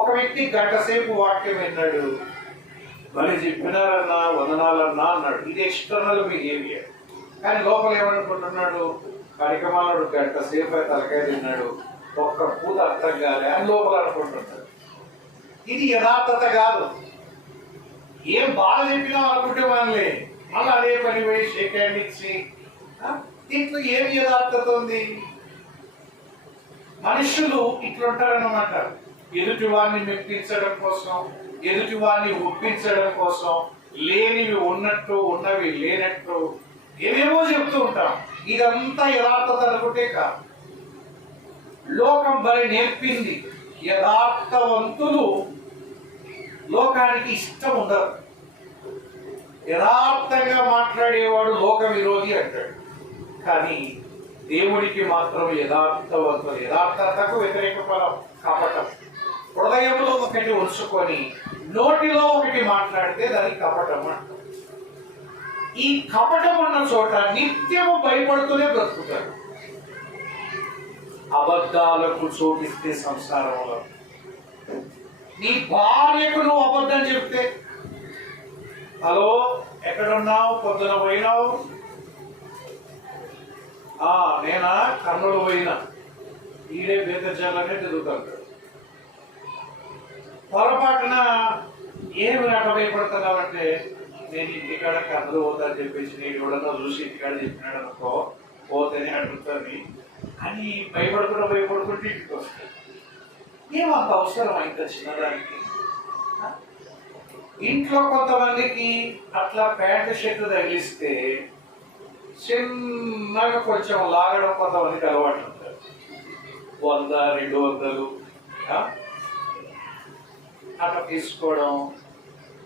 ఒక వ్యక్తి 1 గంట సేపు వాక్యం విన్నాడు, మళ్ళీ చెప్పినారన్నా వందనాలన్నా అన్నాడు, ఇది ఎక్స్టర్నల్ బిహేవియర్. కానీ లోపల ఏమనుకుంటున్నాడు? కార్యక్రమాలు 1 గంట సేపు తలకాయ తిన్నాడు, ఒక్క పూత అర్థం కాలే అని లోపల అనుకుంటున్నాడు. ఇది యథార్థత కాదు. ఏం బాగా చెప్పినా అనుకుంటే మనలే మళ్ళీ అదే పని పోయి షేక్ హ్యాండ్ ఇచ్చి, దీంట్లో ఏం యథార్థత ఉంది? మనుషులు ఇట్లుంటారన్నమాట. ఎదుటి వారిని మెప్పించడం కోసం, ఎదుటి వారిని ఒప్పించడం కోసం, లేనివి ఉన్నట్టు ఉన్నవి లేనట్టు ఏమేమో చెప్తూ ఉంటాం. ఇదంతా యథార్థత అనుకుంటే కాదు. లోకం బలి నేర్పింది, యథార్థవంతులు లోకానికి ఇష్టం ఉండదు. యథార్థంగా మాట్లాడేవాడు లోక విరోధి అంటాడు. కానీ దేవుడికి మాత్రం యథార్థవంతులు. యథార్థతకు వ్యతిరేక ఫలం కపటం. హృదయంలో ఒకటి ఉంచుకొని నోటిలో ఒకటి మాట్లాడితే దానికి కపటం అంటారు. ఈ కపటం ఉన్న చోట నిత్యము భయపడుతూనే బ్రతుకుతారు. అబద్ధాలకు చోటిస్తే సంసారంలో, నీ భార్యకు నువ్వు అబద్ధం చెప్తే, హలో ఎక్కడున్నావు, పొద్దున పోయినావు, నేనా కర్నూలు పోయినా, ఈడే బేతజాలనే తిరుగుతాడు. పొరపాటున ఏమి అట్లా భయపడుతున్నావంటే, నేను ఇంటికాడ కర్నూలు పోతాను చెప్పేసి నేను ఎవడన్నా చూసి ఇంటికాడ చెప్పినాడు అనుకో, పోతేనే అడుగుతుంది అని భయపడుకుంటూ ఇంటికి వస్తాయి. ఏమంత అవసరం ఇంత చిన్నదానికి? ఇంట్లో కొంతమందికి అట్లా ప్యాంటు షర్టు తగిలిస్తే చిన్నగా కొంచెం లాగడం కొంతమందికి అలవాటు ఉంటుంది. 100, 200 అట్లా తీసుకోవడం.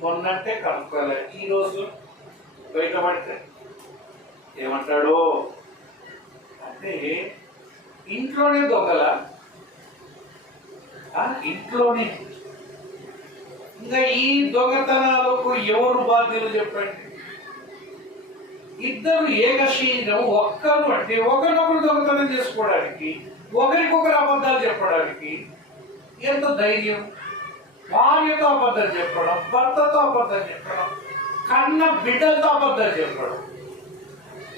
మొన్నంటే కనుక్కోలే, ఈరోజు బయటపడితే ఏమంటాడు అంటే, ఇంట్లోనే దొంగల, ఇంట్లోనే. ఇంకా ఈ దొంగతనాలకు ఎవరు బాధ్యులు చెప్పండి? ఇద్దరు ఏకశీలం, ఒక్కరు అంటే ఒకరినొకరు దొంగతనం చేసుకోవడానికి, ఒకరికొకరు అబద్ధాలు చెప్పడానికి ఎంత ధైర్యం? భార్యతో అబద్ధాలు చెప్పడం, భర్తతో అబద్ధాలు చెప్పడం, కన్న బిడ్డలతో అబద్ధాలు చెప్పడం.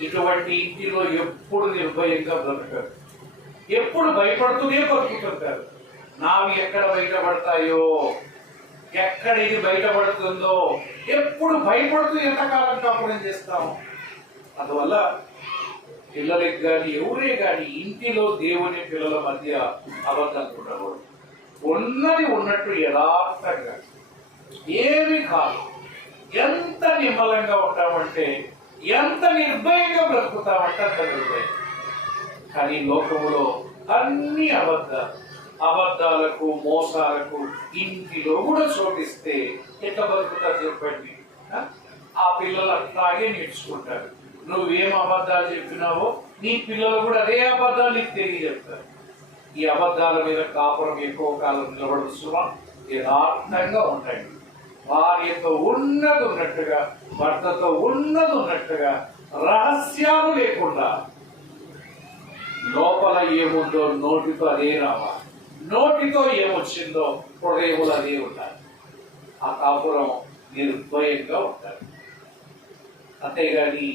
ఇటువంటి ఇంటిలో ఎప్పుడు నిర్భయంగా బ్రతకరు, ఎప్పుడు భయపడుతూనే బతుకుతుంటారు. నావి ఎక్కడ బయటపడతాయో, ఎక్కడ ఇది బయటపడుతుందో ఎప్పుడు భయపడుతూ ఎంతకాలం కాపురం చేస్తాము. అందువల్ల పిల్లలకి కానీ ఎవరే కానీ ఇంటిలో దేవుని పిల్లల మధ్య అబద్ధం ఉండకూడదు. ఉన్నది ఉన్నట్టు యథార్థంగా, ఏమి కాదు. ఎంత నిమ్మలంగా ఉంటామంటే, ఎంత నిర్భయంగా బ్రతుకుతామంటే అంత నిర్భయం. కానీ లోకములో అన్ని అబద్ధాలకు మోసాలకు ఇంటిలో కూడా చోటిస్తే ఎట్లా బతుకుతారు చెప్పండి? ఆ పిల్లలు అట్లాగే నేర్చుకుంటారు. నువ్వేం అబద్ధాలు చెప్పినావో నీ పిల్లలు కూడా అదే అబద్ధాలు నీకు తెలియజెప్తారు. ఈ అబద్ధాల మీద కాపురం ఎక్కువ కాలం నిలబడుతున్నా యథార్థంగా ఉంటాయి. భార్యతో ఉన్నది ఉన్నట్టుగా, భర్తతో ఉన్నది ఉన్నట్టుగా, రహస్యాలు లేకుండా. లోపల ఏముందో నోటితో అదే రావాలి, నోటితో ఏమొచ్చిందో హృదయములు అదే ఉండాలి. ఆ కాపురం నిర్భయంగా ఉంటారు. అంతేగాని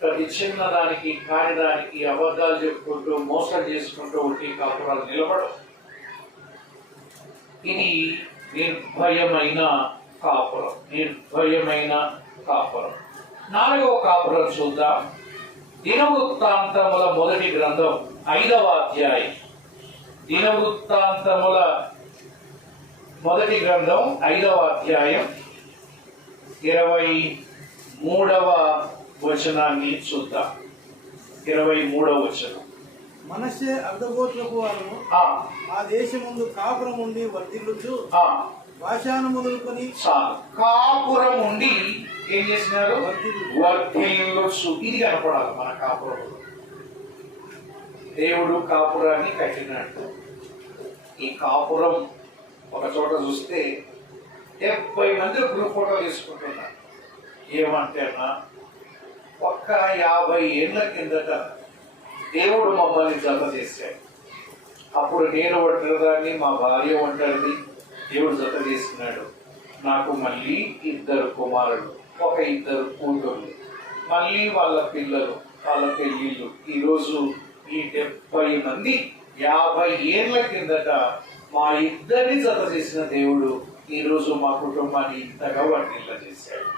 ప్రతి చిన్నదానికి కానిదానికి అబద్ధాలు చెప్పుకుంటూ మోసం చేసుకుంటూ ఉంటే కాపురాలు నిలబడవు. ఇది నిర్భయమైన కాపురం, నిర్భయమైన కాపురం. 4వ కాపురం చూద్దాం. దినవృత్తాంతముల మొదటి గ్రంథం 5వ అధ్యాయం. దినవృత్తాంతముల మొదటి గ్రంథం 5వ అధ్యాయం 23వ వచనాన్ని చూద్దాం. 23వ వచనం. మనష్షే అర్ధగోత్రపు వారు ఆ దేశముందు కాపురం ఉండి వర్ధిల్లుచు, భాషాను మొదలుకొని కాపురం ఉండి ఏం చేసినారు? వర్ధిల్లుచు. ఇది కనపడాలి మన కాపురం. దేవుడు కాపురాన్ని కట్టినట్టు. ఈ కాపురం ఒక చోట చూస్తే 70 మంది గ్రూప్ ఫోటో తీసుకుంటున్నారు. ఏమంటే ఒక్క 50 ఏళ్ల కిందట దేవుడు మమ్మల్ని జత చేశాడు. అప్పుడు నేను ఒంటరిదాన్ని, మా భార్య ఒంటరిది. దేవుడు జత చేసినాడు. నాకు మళ్ళీ 2 కుమారులు, ఒక 2 కూతుర్లు, మళ్ళీ వాళ్ళ పిల్లలు, వాళ్ళ పెళ్ళిళ్ళు. ఈరోజు ఈ 70 మంది 50 ఏళ్ల కిందట మా ఇద్దరిని జత చేసిన దేవుడు ఈరోజు మా కుటుంబాన్ని ఇంతగా వర్ధిల్ల చేశాడు.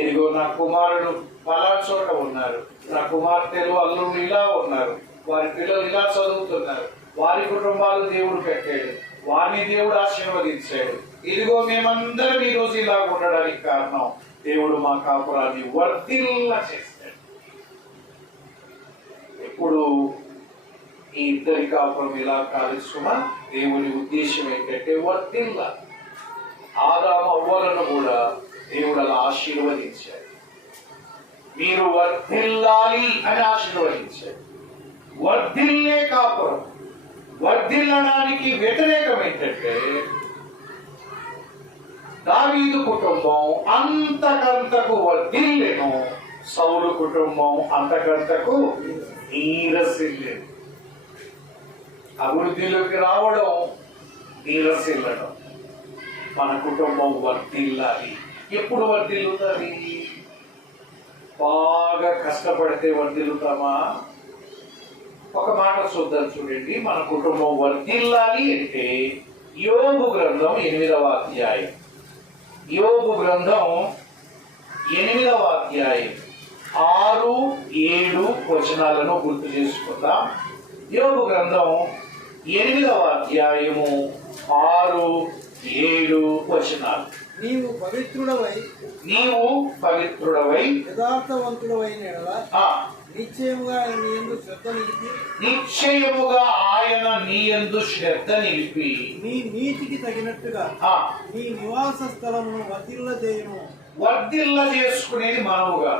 ఇదిగో నా కుమారుడు పలా చోట ఉన్నారు, నా కుమార్తెలు అల్లుళ్ళు ఇలా ఉన్నారు, వారి పిల్లలు ఇలా చదువుతున్నారు, వారి కుటుంబాలు దేవుడు పెట్టాడు, వారిని దేవుడు ఆశీర్వదించాడు. ఇదిగో మేమందరం ఈ రోజు ఇలా ఉండడానికి కారణం దేవుడు మా కాపురాన్ని వర్ధిల్ల చేశాడు. ఇప్పుడు ఈ ఇద్దరి కాపురం ఇలా కాలుస్తున్నా దేవుని ఉద్దేశం ఏంటంటే వర్ధిల్ల. ఆదాము అవ్వలను కూడా దేవుడు అలా ఆశీర్వదించాడు. మీరు వర్ధిల్లాలి అని ఆశీర్వదించాడు. వర్ధిల్లే కాపురం. వర్ధిల్లడానికి వ్యతిరేకం ఏంటంటే దావీదు కుటుంబం అంతకంతకు వర్ధిల్లెను, సౌలు కుటుంబం అంతకంతకు నీరసిల్లేను. అభివృద్ధిలోకి రావడం, నీరసిల్లడం. మన కుటుంబం వర్ధిల్లాలి. ఎప్పుడు వర్ధిల్లుతుంది? బాగా కష్టపడితే వర్ధిల్లుతామా? ఒక మాట చూద్దాం చూడండి. మన కుటుంబం వర్ధిల్లాలి అంటే యోబు గ్రంథం 8వ అధ్యాయం. యోబు గ్రంథం 8వ అధ్యాయం 6, 7 వచనాలను గుర్తు చేసుకుందాం. యోబు గ్రంథం 8వ అధ్యాయము 6, 7 వచనాలు. నీవు పవిత్రుడవై యథార్థవంతుడవైన యెడల నిశ్చయముగా ఆయన నీ యందు శ్రద్ధ నిలిపి నీ నీతికి తగినట్టుగా నీ నివాస స్థలమును వర్ధిల్ల చేసుకునేది మనవుగా.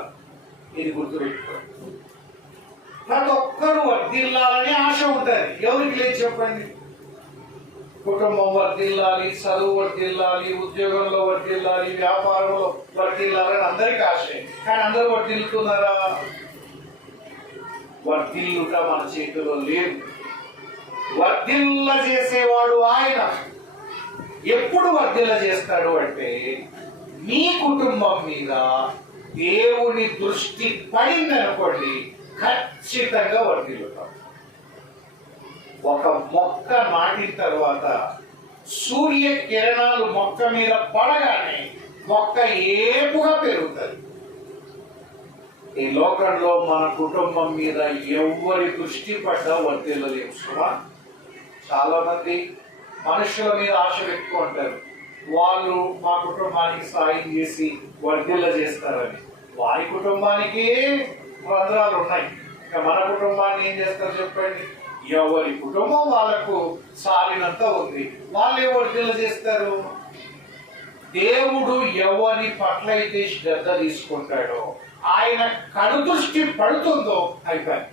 ఇది గుర్తుపెట్టుకోండి. ప్రతి ఒక్కరు వర్ధిల్లాలని ఆశ ఉంటుంది. ఎవరికి లేదు చెప్పండి? కుటుంబం వర్ధిల్లాలి, చదువు వర్ధిల్లాలి, ఉద్యోగంలో వర్ధిల్లాలి, వ్యాపారంలో వర్ధిల్లాలని అందరికీ ఆశే. కానీ అందరూ వర్ధిల్లుతున్నారా? వర్ధిల్లుట మన చేతిలో లేదు. వర్ధిల్ల చేసేవాడు ఆయన. ఎప్పుడు వర్ధిల్ల చేస్తాడు అంటే మీ కుటుంబం మీద దేవుని దృష్టి పడిందనుకోండి, ఖచ్చితంగా వర్ధిల్లుతాం. ఒక మొక్క నాటిన తర్వాత సూర్య కిరణాలు మొక్క మీద పడగానే మొక్క ఏపుగా పెరుగుతుంది. ఈ లోకంలో మన కుటుంబం మీద ఎవరి దృష్టి పడ్డా వర్ధిల్లలేము. సుమా, చాలా మంది మనుషుల మీద ఆశ పెట్టుకుంటారు. వాళ్ళు మా కుటుంబానికి సాయం చేసి వర్ధిల్ల చేస్తారని. వారి కుటుంబానికే రంధ్రాలు ఉన్నాయి. ఇక మన కుటుంబాన్ని ఏం చేస్తారు చెప్పండి? ఎవరి కుటుంబం వాళ్ళకు సాలినంత ఉంది. వాళ్ళే వర్ధిల్ల చేస్తారు. దేవుడు ఎవరి పట్ల అయితే శ్రద్ధ తీసుకుంటాడో, ఆయన కనుదృష్టి పడుతుందో అయిపోయి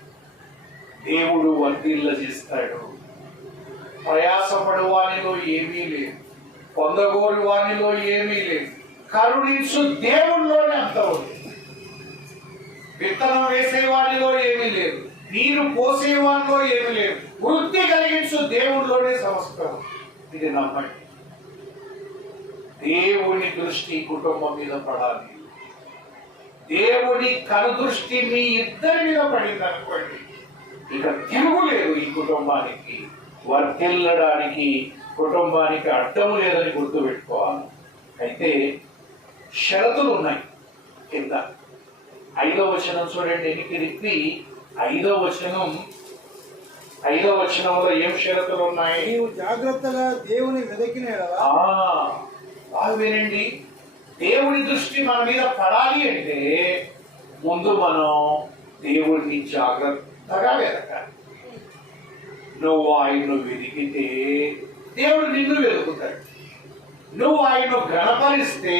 దేవుడు వర్ధిల్ల చేస్తాడు. ప్రయాసపడు వానిలో ఏమీ లేదు, పొందగోరు వానిలో ఏమీ లేదు, కరుణించు దేవుళ్ళలోనే అంత ఉంది. విత్తనం వేసే వానిలో ఏమీ లేదు, నీరు పోసే వానిలో ఏమీ లేదు, వృద్ధి కలిగించు దేవుళ్ళలోనే సమస్తం. ఇది నమ్మండి. దేవుని దృష్టి కుటుంబం మీద పడాలి. దేవుని కనుదృష్టి మీ ఇద్దరి మీద పడింది అనుకోండి, ఇక తిరుగులేదు. ఈ కుటుంబానికి వర్ధిల్లడానికి కుటుంబానికి అడ్డము లేదని గుర్తుపెట్టుకోవాలి. అయితే షరతులు ఉన్నాయి. కింద 5వ వచనం చూడండి. ఎనికిరిప్పి 5వ వచనంలో ఏం షరతులు ఉన్నాయి? నీవు జాగ్రత్తగా దేవుని వెదకిన బాగా వినండి. దేవుని దృష్టి మన మీద పడాలి అంటే ముందు మనం దేవుడిని జాగ్రత్తగా వెతకాలి. నువ్వు ఆయన్ను వెతికితే దేవుడు నిన్ను వెతుకుతాడు. నువ్వు ఆయన్ను గణపరిస్తే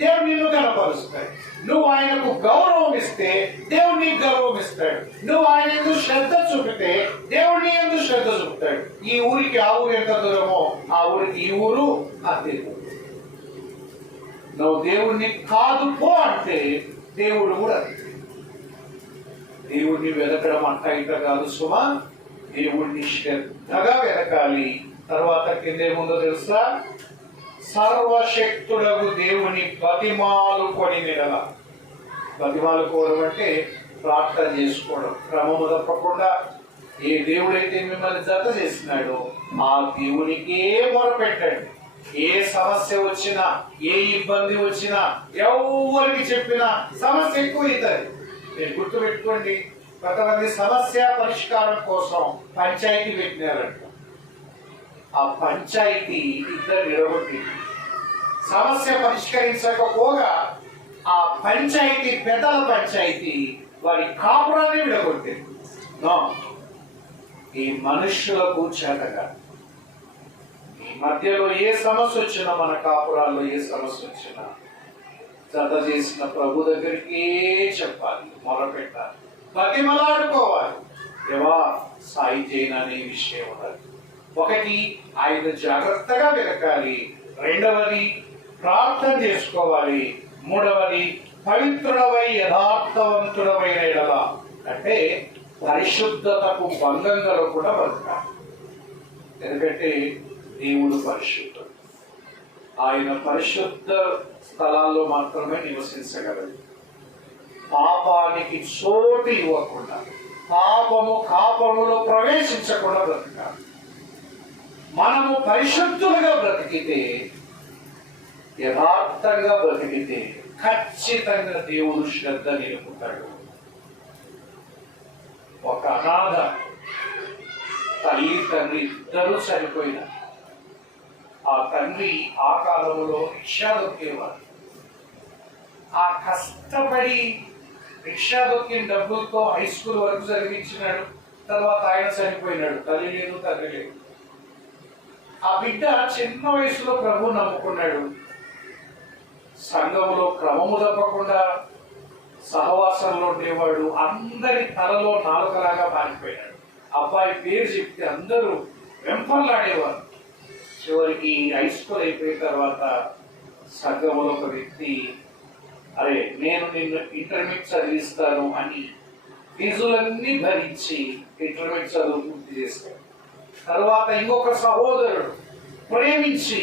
దేవుడు నిన్ను గణపరుస్తాడు. నువ్వు ఆయనకు గౌరవం ఇస్తే దేవుడు నీకు గౌరవం ఇస్తాడు. నువ్వు ఆయన ఎందుకు శ్రద్ధ చూపితే దేవుడు నీ ఎందుకు శ్రద్ధ చూపుతాడు. ఈ ఊరికి ఆ ఊరు ఎంత దూరమో ఆ ఊరికి ఈ ఊరు అంతే. నువ్వు దేవుడిని కాదు పో అంటే దేవుడు కూడా అంతే. దేవుడిని వెతకడం అంట ఇంట కాదు సుమా. దేవుడిని శ్రద్ధగా వెతకాలి. తర్వాత కిందేముందో తెలుసా? సర్వశక్తుడగు దేవుని బతిమాలుకొని నెల. బతిమాలుకోవడం అంటే ప్రార్థన చేసుకోవడం. క్రమము తప్పకుండా ఏ దేవుడైతే మిమ్మల్ని జత చేసినాడో ఆ దేవునికే మొరపెట్టండి. ఏ సమస్య వచ్చినా, ఏ ఇబ్బంది వచ్చినా, ఎవరికి చెప్పినా సమస్య ఎక్కువ అవుతుంది. మీరు గుర్తుపెట్టుకోండి. కొంతమంది సమస్య పరిష్కారం కోసం పంచాయతీ పెట్టినారంట. ఆ పంచాయతీ ఇద్దరు నిలబొట్టి సమస్య పరిష్కరించకపోగా ఆ పంచాయతీ పెద్దల పంచాయతీ వారి కాపురాన్ని విడగొట్టింది. ఈ మనుష్యులకు చేతగా ఈ మధ్యలో ఏ సమస్య వచ్చినా, మన కాపురాల్లో ఏ సమస్య వచ్చినా జత చేసిన ప్రభు దగ్గరికి చెప్పాలి, మొరపెట్టాలి, బతిమలాడుకోవాలి. దేవా సాయి చేయను అనే విషయం ఉన్నది. ఒకటి, ఆయన జాగ్రత్తగా వెతకాలి. రెండవది, ప్రార్థన చేసుకోవాలి. మూడవది, పవిత్రుడవై యథార్థవంతుడమైన ఎడల అంటే పరిశుద్ధతకు భంగం కలగకుండా బ్రతకాలి. ఎందుకంటే దేవుడు పరిశుద్ధుడు. ఆయన పరిశుద్ధ స్థలాల్లో మాత్రమే నివసించగలదు. పాపానికి చోటు ఇవ్వకుండా, కాపములో ప్రవేశించకుండా బ్రతకాలి. మనము పరిశుద్ధులుగా బ్రతికితే, యథార్థంగా బ్రతికితే ఖచ్చితంగా దేవుడు శ్రద్ధ నిలుపుతాడు. ఒక అనాథ తల్లి తండ్రి ఇద్దరూ చనిపోయిన ఆ తండ్రి ఆ కాలంలో రిక్షా దొక్కేవారు. ఆ కష్టపడి రిక్షా దొక్కిన డబ్బులతో హై స్కూల్ వరకు చదివించినాడు. తర్వాత ఆయన చనిపోయినాడు. తల్లి లేదు, తండ్రి లేదు. ఆ బిడ్డ చిన్న వయసులో ప్రభు నమ్ముకున్నాడు. సంఘములో క్రమము తప్పకుండా సహవాసంలో ఉండేవాడు. అందరి తలలో నాలుకలాగా మారిపోయాడు. అబ్బాయి పేరు చెప్తే అందరూ వెంపర్లాడేవారు. చివరికి హై స్కూల్ అయిపోయిన తర్వాత సంఘములో ఒక వ్యక్తి, అరే నేను నిన్ను ఇంటర్మీడియట్ చదివిస్తాను అని ఫీజులన్నీ భరించి ఇంటర్మీడియట్ చదువు పూర్తి చేశాడు. తర్వాత ఇంకొక సహోదరుడు ప్రేమించి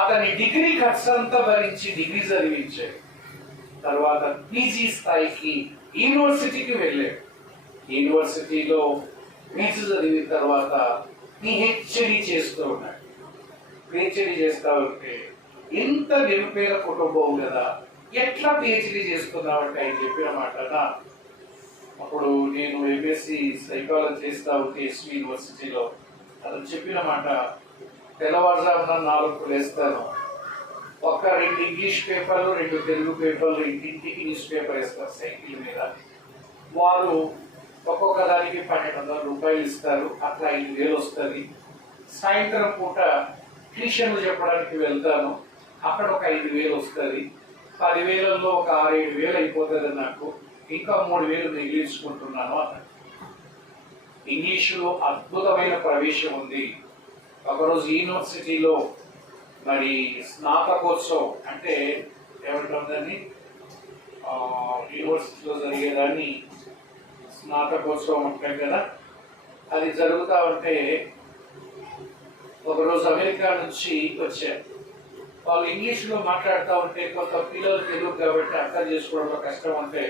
అతని డిగ్రీ ఖర్చంతా భరించి డిగ్రీ చదివించాడు. తర్వాత పీజీ స్థాయికి యూనివర్సిటీకి వెళ్ళాడు. యూనివర్సిటీలో పీజీ చదివిన తర్వాత పిహెచ్డి చేస్తూ ఉన్నాడు. పిహెచ్డి చేస్తా ఉంటే ఇంత నిరుపేద కుటుంబం కదా, ఎట్లా పిహెచ్డి చేస్తున్నావంటే ఆయన చెప్పిన మాట, అప్పుడు నేను ఎంఎస్సి సైకాలజీ చేస్తా ఉంటే ఎస్వి యూనివర్సిటీలో అతను చెప్పిన మాట, తెల్లవారుజామున 4 లేస్తాను, ఒక 2 ఇంగ్లీష్ పేపర్లు 2 తెలుగు పేపర్లు, ఇంటింటికి న్యూస్ పేపర్ వేస్తారు సైకిల్ మీద. వారు ఒక్కొక్క దానికి 1200 రూపాయలు ఇస్తారు. అట్లా 5,000 వస్తుంది. సాయంత్రం పూట ట్యూషన్లు చెప్పడానికి వెళ్తాను, అక్కడ ఒక 5,000 వస్తుంది. 10,000లో ఒక 6-7,000 అయిపోతుంది నాకు, ఇంకా 3,000 మిగిలించుకుంటున్నాను అన్నాడు. ఇంగ్లీషులో అద్భుతమైన ప్రవేశం ఉంది. ఒకరోజు యూనివర్సిటీలో మరి స్నాతకోత్సవం అంటే ఏమంటుందని యూనివర్సిటీలో జరిగేదాన్ని స్నాతకోత్సవం అంటాం కదా, అది జరుగుతూ ఉంటే ఒకరోజు అమెరికా నుంచి వచ్చారు. వాళ్ళు ఇంగ్లీష్లో మాట్లాడుతూ ఉంటే కొంత పిల్లలు తెలుగు కాబట్టి అర్థం చేసుకోవడంలో కష్టం ఉంటే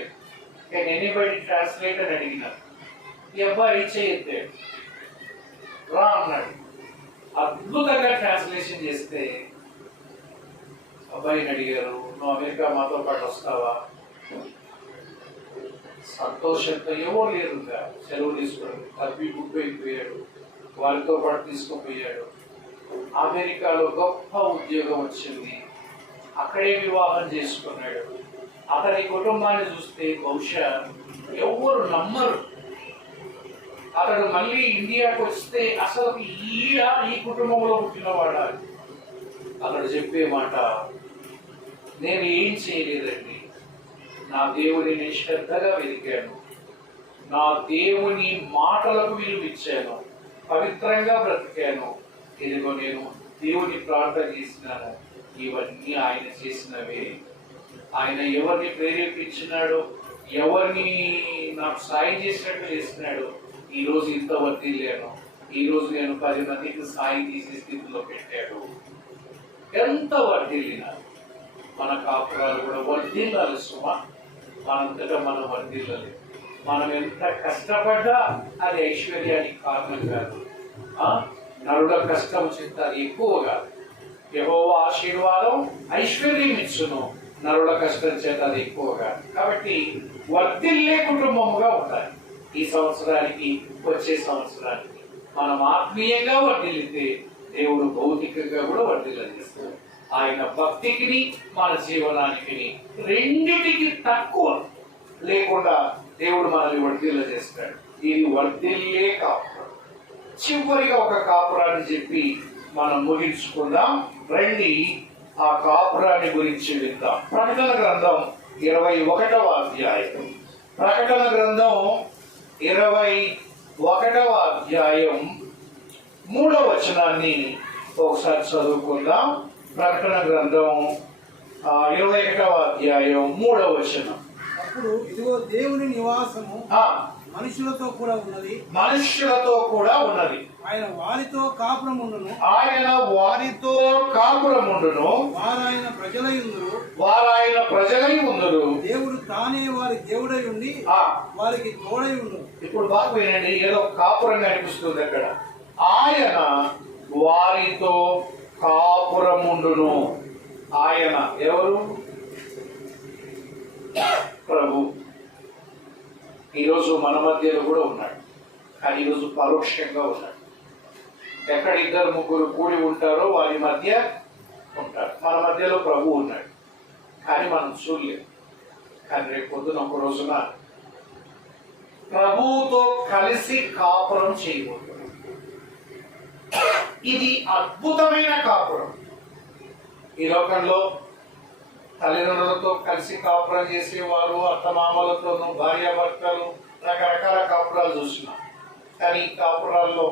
నేను ఎనీబడి ట్రాన్స్లేట్ అని అడిగినాను. ఈ అబ్బాయి చేయొద్దాడు, రా అన్నాడు. అద్భుతంగా ట్రాన్స్లేషన్ చేస్తే అబ్బాయిని అడిగారు, నువ్వు అమెరికా మాతో పాటు వస్తావా? సంతోషంతో ఏవో లేదు, సెలవు తీసుకోవడం తప్పి గుర్తుపోయిపోయాడు. వారితో పాటు తీసుకుపోయాడు. అమెరికాలో గొప్ప ఉద్యోగం వచ్చింది. అక్కడే వివాహం చేసుకున్నాడు. అతని కుటుంబాన్ని చూస్తే బహుశా ఎవరు నమ్మరు. అతడు మళ్ళీ ఇండియాకు వస్తే అసలు ఈ కుటుంబంలో పుట్టినవాడా? అతడు చెప్పే మాట, నేను ఏం చేయలేదండి, నా దేవుడిని శ్రద్ధగా వెతికాను, నా దేవుని మాటలకు విలువిచ్చాను, పవిత్రంగా బ్రతికాను. ఇదిగో నేను దేవుని ప్రార్థన చేసినాను. ఇవన్నీ ఆయన చేసినవే. ఆయన ఎవరిని ప్రేరేపించినాడో, ఎవరిని నాకు సాయం చేసినట్టు చేసినాడు. ఈరోజు ఇంత వర్తిల్లాను. ఈరోజు నేను 10 మందికి సాయం తీసే స్థితిలో పెట్టాడు. ఎంత వర్తిల్లినా మన కాపురాలు కూడా వర్తిల్లాలి సుమా. మనంతటా మనం వర్తిల్లలేదు. మనం ఎంత కష్టపడ్డా అది ఐశ్వర్యానికి కారణం కాదు. నరుల కష్టం చేత అది ఎక్కువ కాదు. యెహోవా ఆశీర్వాదం ఐశ్వర్యం ఇచ్చును, నరుల కష్టం చేత అది ఎక్కువ కాదు. కాబట్టి వర్తిల్లే కుటుంబముగా ఉండాలి. ఈ సంవత్సరానికి వచ్చే సంవత్సరానికి మనం ఆత్మీయంగా వర్తిల్లితే దేవుడు భౌతికంగా కూడా వర్తిల్లజేస్తాడు. ఆయన భక్తికి మన జీవనానికి రెండిటికి తక్కువ లేకుండా దేవుడు మనల్ని వర్తిల్లజేస్తాడు. ఇది వర్తిల్లే కాపురం. చివరిగా ఒక కాపురాన్ని చెప్పి మనం ముగించుకుందాం. రండి ఆ కాపురాన్ని గురించి విందాం. ప్రకటన గ్రంథం 21వ అధ్యాయం. ప్రకటన గ్రంథం 21 1వ అధ్యాయం 3వ వచనాన్ని ఒకసారి చదువుకుందాం. ప్రకటన గ్రంథం 21వ అధ్యాయం 3వ వచనం. అప్పుడు ఇదిగో దేవుని నివాసము ఆ, మనుషులతో కూడా ఉన్నది, మనుష్యులతో కూడా ఉన్నది. ఆయన వారితో కాపురముండును, ఆయన వారితో కాపురముండును, వారాయన ప్రజలయుందురు, వారాయన ప్రజలై ఉందురు. దేవుడు తానే వారి దేవుడై ఉండి ఆ, వారికి తోడై ఉండును. ఇప్పుడు బాగా వినండి, ఏదో కాపురంగా అనిపిస్తుంది అక్కడ. ఆయన వారితో కాపురముండును. ఆయన ఎవరు? ప్రభు. ఈరోజు మన మధ్యలో కూడా ఉన్నాడు, కానీ ఈరోజు పరోక్షంగా ఉన్నాడు. ఎక్కడ 2-3 కూడి ఉంటారో వారి మధ్య ఉంటారు. మన మధ్యలో ప్రభు ఉన్నాడు, కానీ మనం చూడలేం. కానీ రేపు పొద్దున ఒక రోజున ప్రభువుతో కలిసి కాపురం చేయబోతున్నాం. ఇది అద్భుతమైన కాపురం. ఈ లోకంలో తల్లిదండ్రులతో కలిసి కాపురం చేసేవారు, అత్తమామలతోనూ, భార్యాభర్తలు, రకరకాల కాపురాలు చూసినాం. కానీ ఈ కాపురాల్లో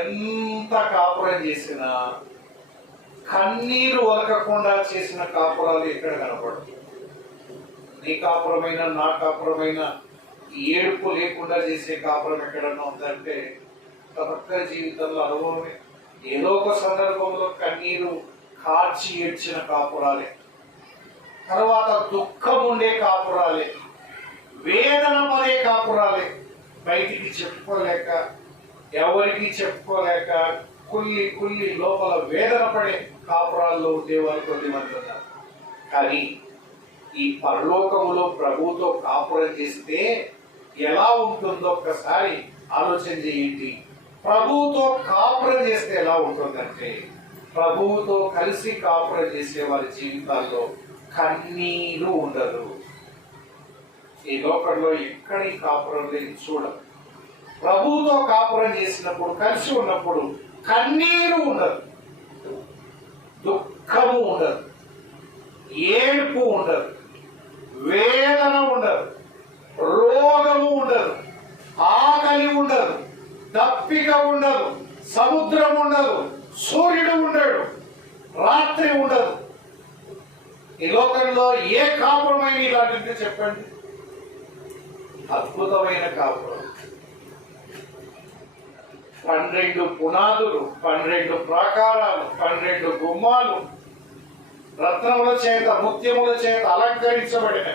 ఎంత కాపురం చేసినా కన్నీరు ఒలకకుండా చేసిన కాపురాలు ఎక్కడ కనపడదు. నీ కాపురమైన, నా కాపురమైన ఏడుపు లేకుండా చేసే కాపురం ఎక్కడన్నా ఉందంటే ప్రతి జీవితంలో అనుభవమే. ఏదో ఒక సందర్భంలో కన్నీరు కార్చి ఏడ్చిన కాపురాలే, తర్వాత దుఃఖం ఉండే కాపురాలే, వేదన పడే కాపురాలే, బయటికి చెప్పుకోలేక, ఎవరికి చెప్పుకోలేక కుల్లి కుల్లి లోపల వేదన పడే కాపురాల్లో ఉండేవారు కొద్దిమంది ఉన్నారు. కానీ ఈ పరలోకములో ప్రభువుతో కాపురం చేస్తే ఎలా ఉంటుందో ఒక్కసారి ఆలోచన చేయండి. ప్రభువుతో కాపురం చేస్తే ఎలా ఉంటుందంటే, ప్రభువుతో కలిసి కాపురం చేసే వారి జీవితాల్లో కన్నీరు ఉండదు. ఈ లోకంలో ఎక్కడ ఈ కాపురం లేదు చూడదు. ప్రభువుతో కాపురం చేసినప్పుడు, కలిసి ఉన్నప్పుడు కన్నీరు ఉండదు, దుఃఖము ఉండదు, ఏడుపు ఉండదు, వేదన ఉండదు, రోగము ఉండదు, ఆకలి ఉండదు, దప్పిక ఉండదు, సముద్రం ఉండదు, సూర్యుడు ఉండడు, రాత్రి ఉండదు. ఈ లోకంలో ఏ కాపురమైన ఇలాంటిది చెప్పండి? అద్భుతమైన కాపురం. 12 పునాదులు, 12 ప్రాకారాలు, 12 గుమ్మాలు, రత్నముల చేత, ముత్యముల చేత అలంకరించబడిన,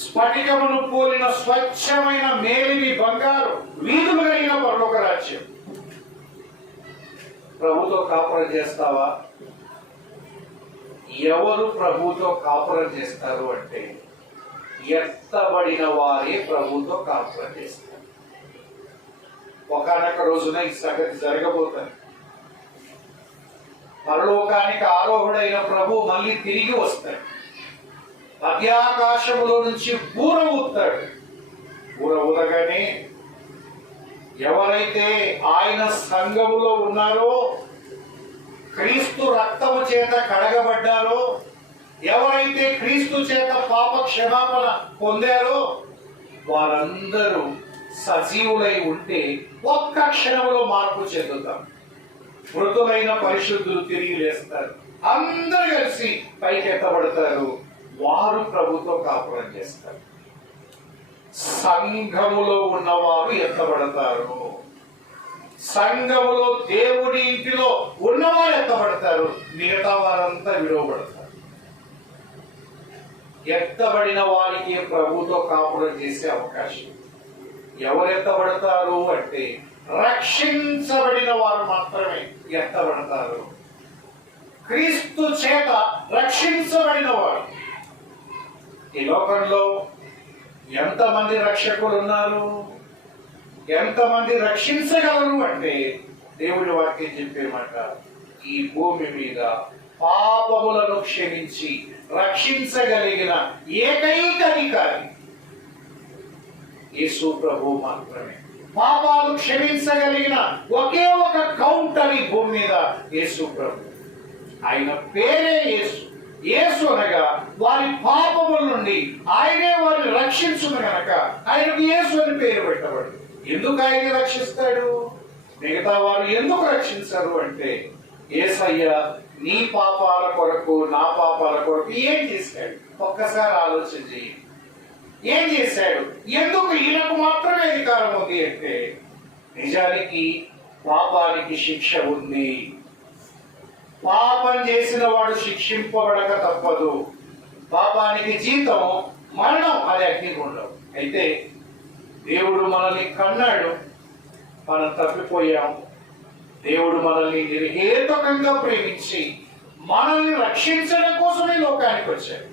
స్ఫటికమును పోలిన స్వచ్ఛమైన మేలిమి బంగారు వీధులు కలిగిన పరలోక రాజ్యం. ప్రభుతో కాపురం చేస్తావా? ఎవరు ప్రభుతో కాపురం చేస్తారు అంటే, ఎత్తబడిన వారే ప్రభుతో కాపురం చేస్తారు. ఒకనొక రోజున ఈ సంగతి జరగబోతుంది. పరలోకానికి ఆరోహుడైన ప్రభు మళ్ళీ తిరిగి వస్తాడు. మధ్యాకాశములో నుంచి బూర ఊతాడు. బూర ఊదగానే ఎవరైతే ఆయన సంఘములో ఉన్నారో, క్రీస్తు రక్తము చేత కడగబడ్డారో, ఎవరైతే క్రీస్తు చేత పాప క్షమాపణ పొందారో, వారందరూ సజీవులై ఉంటే ఒక్క క్షణంలో మార్పు చెందుతాం. మృతులైన పరిశుద్ధులు తిరిగి లేస్తారు, అందరూ కలిసి పైకెత్తబడతారు. వారు ప్రభుతో కాపురం చేస్తారు. సంఘములో ఉన్నవారు ఎత్తబడతారు. సంఘములో దేవుడి ఇంటిలో ఉన్నవారు ఎత్తబడతారు, మిగతా వారంతా విడవబడతారు. ఎత్తబడిన వారికి ప్రభుతో కాపురం చేసే అవకాశం. ఎవరు ఎత్తబడతారు అంటే, రక్షించబడిన వారు మాత్రమే ఎత్తబడతారు. క్రీస్తు చేత రక్షించబడిన వారు. ఈ లోకంలో ఎంతమంది రక్షకులు ఉన్నారు? ఎంతమంది రక్షించగలరు అంటే, దేవుడి వాక్యం చెప్పే మాట, ఈ భూమి మీద పాపములను క్షమించి రక్షించగలిగిన ఏకైక అధికారి యేసు ప్రభు మాత్రమే. పాపాలు క్షమించగలిగిన ఒకే ఒక కౌంటర్ ఈ భూమి మీద యేసు ప్రభు. ఆయన పేరే యేసు. యేసు అనగా వారి పాపముల నుండి ఆయనే వారిని రక్షించును గనక ఆయనకు యేసు అని పేరు పెట్టబడింది. ఎందుకు ఆయన రక్షిస్తాడు? మిగతా వారు ఎందుకు రక్షించరు అంటే, యేసయ్య నీ పాపాల కొరకు నా పాపాల కొరకు ఏం చేశాడు? ఒక్కసారి ఆలోచన చేయండి. ఏం చేశాడు? ఎందుకు ఈయనకు మాత్రమే అధికారం ఉంది అంటే, నిజానికి పాపానికి శిక్ష ఉంది. పాపం చేసిన వాడు శిక్షింపబడక తప్పదు. పాపానికి జీతం మరణం, అది అగ్నిగుండం. అయితే దేవుడు మనల్ని కన్నాడు, మనం తప్పిపోయాం. దేవుడు మనల్ని నిర్హేతుకంగా ప్రేమించి మనల్ని రక్షించడం కోసమే లోకానికి వచ్చాడు.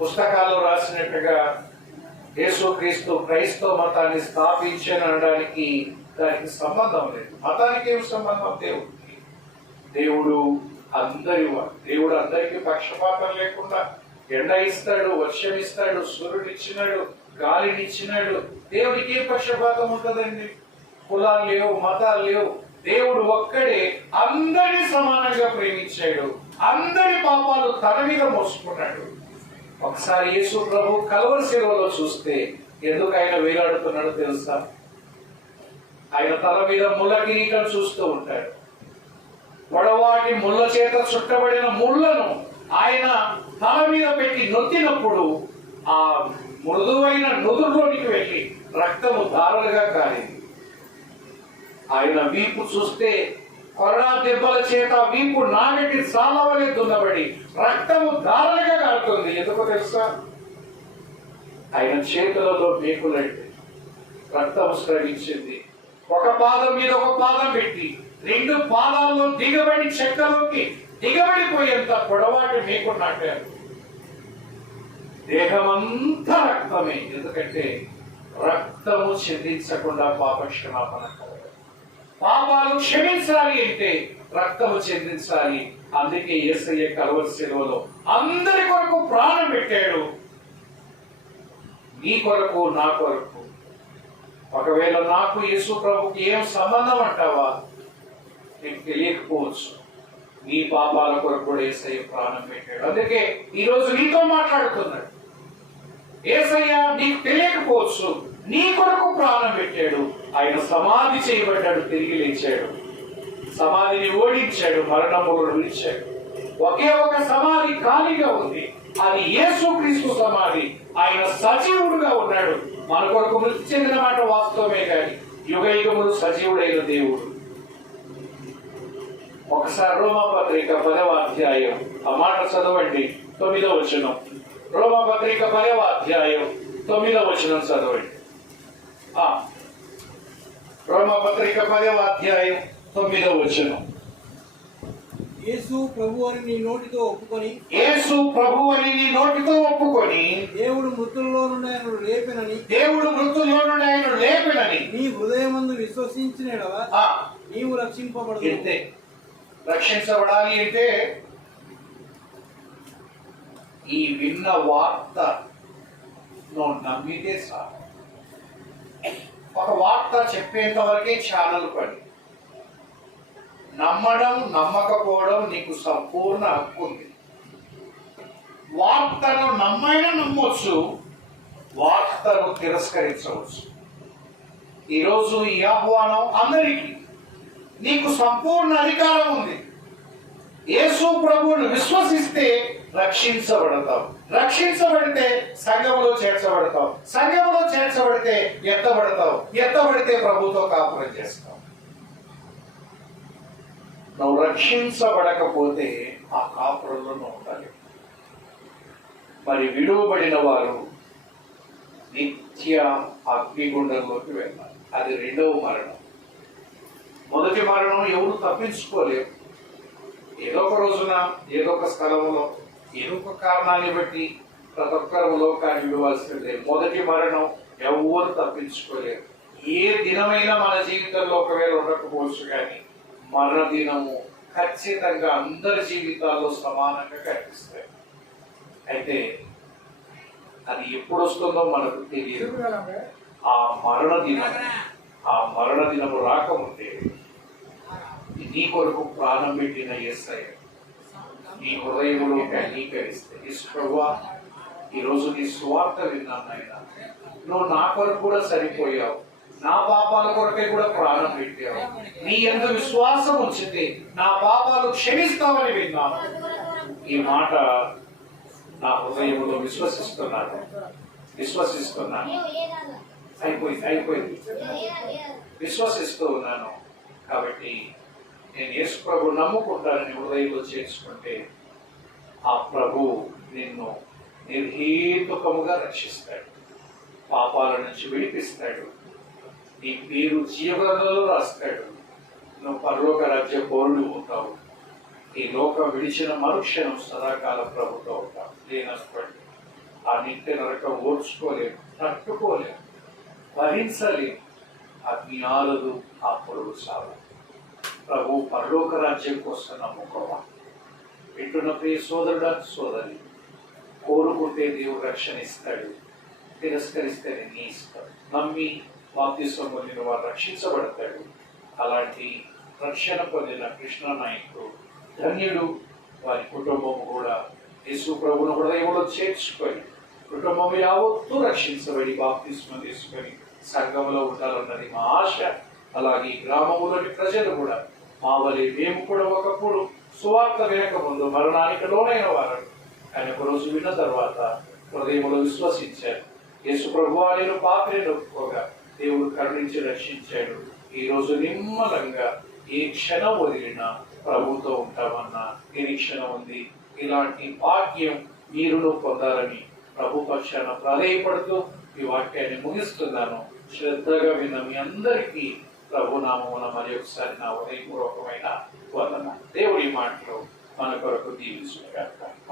పుస్తకాల్లో రాసినట్టుగా యేసుక్రీస్తు క్రైస్తవ మతాన్ని స్థాపించనడానికి దానికి సంబంధం లేదు. మతానికి ఏం సంబంధం? దేవుడికి. దేవుడు దేవుడు అందరికీ పక్షపాతం లేకుండా ఎండ ఇస్తాడు, వర్షం ఇస్తాడు, సూర్యుడు ఇచ్చినాడు, గాలిని ఇచ్చినాడు. దేవుడికి ఏ పక్షపాతం ఉంటుందండి? కులాలు లేవు, మతాలు లేవు. దేవుడు ఒక్కడే అందరినీ సమానంగా ప్రేమించాడు. అందరి పాపాలు తన మీద మోసుకున్నాడు. ఒకసారి యేసు ప్రభు కల్వరి శిలువలో చూస్తే ఎందుకు ఆయన వేలాడుతున్నాడో తెలుసా? ఆయన తల మీద ముళ్ళ కిరీటం చూస్తూ ఉంటాడు. పొడవాటి ముళ్ళ చేత చుట్టబడిన ముళ్ళను ఆయన తల మీద పెట్టి నొత్తినప్పుడు ఆ మృదువైన నుదురులోనికి వెళ్ళి రక్తము ధారలుగా కారింది. ఆయన వీపు చూస్తే కొరడా దెబ్బల చేత వీపు నాగటి సాలవలే దున్నబడి రక్తము ధారలుగా కారుతుంది. ఎందుకో తెలుసా? ఆయన చేతులలో మేకులంటే రక్తము స్రవించింది. ఒక పాదం మీద ఒక పాదం పెట్టి 2 పాదాల్లో దిగబడి చెక్కలోకి దిగబడిపోయేంత పొడవాటి మేకు నాటారు. దేహమంతా రక్తమే. ఎందుకంటే రక్తము చెందించకుండా పాప క్షమాపణ కలగదు. పాపాలు క్షమించాలి అంటే రక్తము చెందించాలి. అందుకే యేసయ్య కల్వరి శిలువలో అందరి కొరకు ప్రాణం పెట్టాడు. నీ కొరకు, నా కొరకు. ఒకవేళ నాకు యేసు ప్రభుకి ఏం సంబంధం అంటావా? నీకు తెలియకపోవచ్చు. నీ పాపాల కొరకు కూడా యేసయ్య ప్రాణం పెట్టాడు. అందుకే ఈరోజు నీతో మాట్లాడుతున్నాడు. యేసయ్య నీకు తెలియకపోవచ్చు, నీ కొరకు ప్రాణం పెట్టాడు. ఆయన సమాధి చేయబడ్డాడు, తిరిగి లేచాడు. సమాధిని ఓడించాడు, మరణమును విడిచాడు. ఒకే ఒక సమాధి ఖాళీగా ఉంది, అది యేసుక్రీస్తు సమాధి. ఆయన సజీవుడుగా ఉన్నాడు. మన కొరకు మృతి చెందిన మాట వాస్తవమే కానీ యుగయుగములు సజీవుడైన దేవుడు. ఒకసారి రోమాపత్రిక 10వ అధ్యాయం ఆ మాట చదవండి, 9వ వచనం. రోమాపత్రిక 10వ అధ్యాయం 9వ వచనం చదవండి. రోమాపత్రిక 10వ అధ్యాయం 9వ వచనం. యేసు ప్రభు అని నీ నోటితో ఒప్పుకొని, యేసు ప్రభు అని నీ నోటితో ఒప్పుకొని, దేవుడు మృతుల్లో నుండి ఆయన లేపెనని, దేవుడు మృతుల్లో నుండి ఆయన లేపెనని నీ హృదయమందు విశ్వసించిన యెడల నీవు రక్షింపబడదు. ఇంతే. రక్షించబడాలి అంటే ఈ విన్న వార్త నువ్వు నమ్మితే చాలు. ఒక వార్త చెప్పేంత వరకే ఛానల్ పని. నమ్మడం నమ్మకపోవడం నీకు సంపూర్ణ హక్కు ఉంది. వార్తను నమ్మైనా నమ్మొచ్చు, వార్తను తిరస్కరించవచ్చు. ఈరోజు ఈ ఆహ్వానం అందరికీ. నీకు సంపూర్ణ అధికారం ఉంది. యేసు ప్రభువును విశ్వసిస్తే రక్షించబడతావు. రక్షించబడితే సంఘములో చేర్చబడతావు. సంఘములో చేర్చబడితే ఎత్తబడతావు. ఎత్తబడితే ప్రభుతో కాపురం చేస్తావు. నువ్వు రక్షించబడకపోతే ఆ కాపురంలో నువ్వు ఉండాలి. మరి విడువబడిన వారు నిత్య అగ్నిగుండంలోకి వెళ్ళాలి. అది 2వ మరణం. మొదటి మరణం ఎవరు తప్పించుకోలేరు. ఏదో ఒక రోజున, ఏదో ఒక స్థలంలో, ఏదో ఒక కారణాన్ని బట్టి ప్రతి ఒక్కరు లోకాన్ని విడవలసిందే. మొదటి మరణం ఎవరు తప్పించుకోలేరు. ఏ దినమైనా మన జీవితంలో ఒకవేళ ఉండకపోవచ్చు, కానీ మరణ దినము ఖచ్చితంగా అందరి జీవితాల్లో సమానంగా కనిపిస్తాయి. అయితే అది ఎప్పుడు వస్తుందో మనకు తెలియదు. ఆ మరణ దినము రాకముందే నీ కొరకు ప్రాణం పెట్టిన యేసయ్య నీ హృదయములోకి అంగీకరిస్తే, ప్రభువా ఈరోజు నీ సువార్త విన్నాను నాయన. నువ్వు నా కొరకు కూడా సరిపోయావు, నా పాపాల కొరకే కూడా ప్రాణం పెట్టావు. నీ యందు విశ్వాసం ఉంచితే నా పాపాలు క్షమిస్తావని విన్నాను. ఈ మాట నా హృదయంలో విశ్వసిస్తున్నాను. అయిపోయింది. విశ్వసిస్తూ ఉన్నాను. కాబట్టి నేను యేసు ప్రభు నమ్ముకుంటానని హృదయంలో చేర్చుకుంటే ఆ ప్రభు నిన్ను నిర్హేతుకముగా రక్షిస్తాడు, పాపాల నుంచి విడిపిస్తాడు, నీ పేరు జీవగ్రంథంలో రాస్తాడు. నువ్వు పరలోక రాజ్య పౌరుడు ఉంటావు. ఈ లోకం విడిచిన మరుక్షణం సదాకాలం ప్రభుతో ఉంటావు. లేనటువంటి ఆ నిత్య నరకం ఓర్చుకోలేము, తట్టుకోలేము, భరించలేము. అగ్ని ఆలదు, ఆ పొరుగు సాగు. ప్రభు పరలోక రాజ్యం కోసం నమ్ముకోవా. వింటున్న ప్రియ సోదరుడా, సోదరి, కోరుకుంటే దేవుడు రక్షణ ఇస్తాడు, తిరస్కరిస్తే నీ ఇస్తాడు. నమ్మి బాప్తిస్మం పొందిన వారు రక్షించబడతాడు. అలాంటి రక్షణ పొందిన కృష్ణ నాయకుడు ధన్యుడు. వారి కుటుంబం కూడా యేసు ప్రభువును హృదయంలో చేర్చుకొని కుటుంబం యావత్తు రక్షించబడి బాప్తిస్మం తీసుకొని సంఘంలో ఉండాలన్నది మా ఆశ. అలాగే గ్రామంలోని ప్రజలు కూడా మా వలె మేము కూడా ఒకప్పుడు సువార్త వినక ముందు మరణానికి లోనైన వారు, ఆయన ఒక రోజు విన్న తర్వాత హృదయంలో విశ్వసించారు. యేసు ప్రభువా నేను పాపిని ఒప్పుకోగా దేవుడు కరుణించి రక్షించాడు. ఈ రోజు నిమ్మలంగా ఏ క్షణం వదిలినా ప్రభుతో ఉంటామన్న నిరీక్షణ ఉంది. ఇలాంటి భాగ్యం మీరును పొందాలని ప్రభు పక్షాన ప్రాధేయపడుతూ ఈ వాక్యాన్ని ముగిస్తున్నాను. శ్రద్ధగా విన్న మీ అందరికీ ప్రభునామమున మరి ఒకసారి నా హృదయపూర్వకమైన వందన. దేవుడి మాటలు మన కొరకు దీవించుగాక.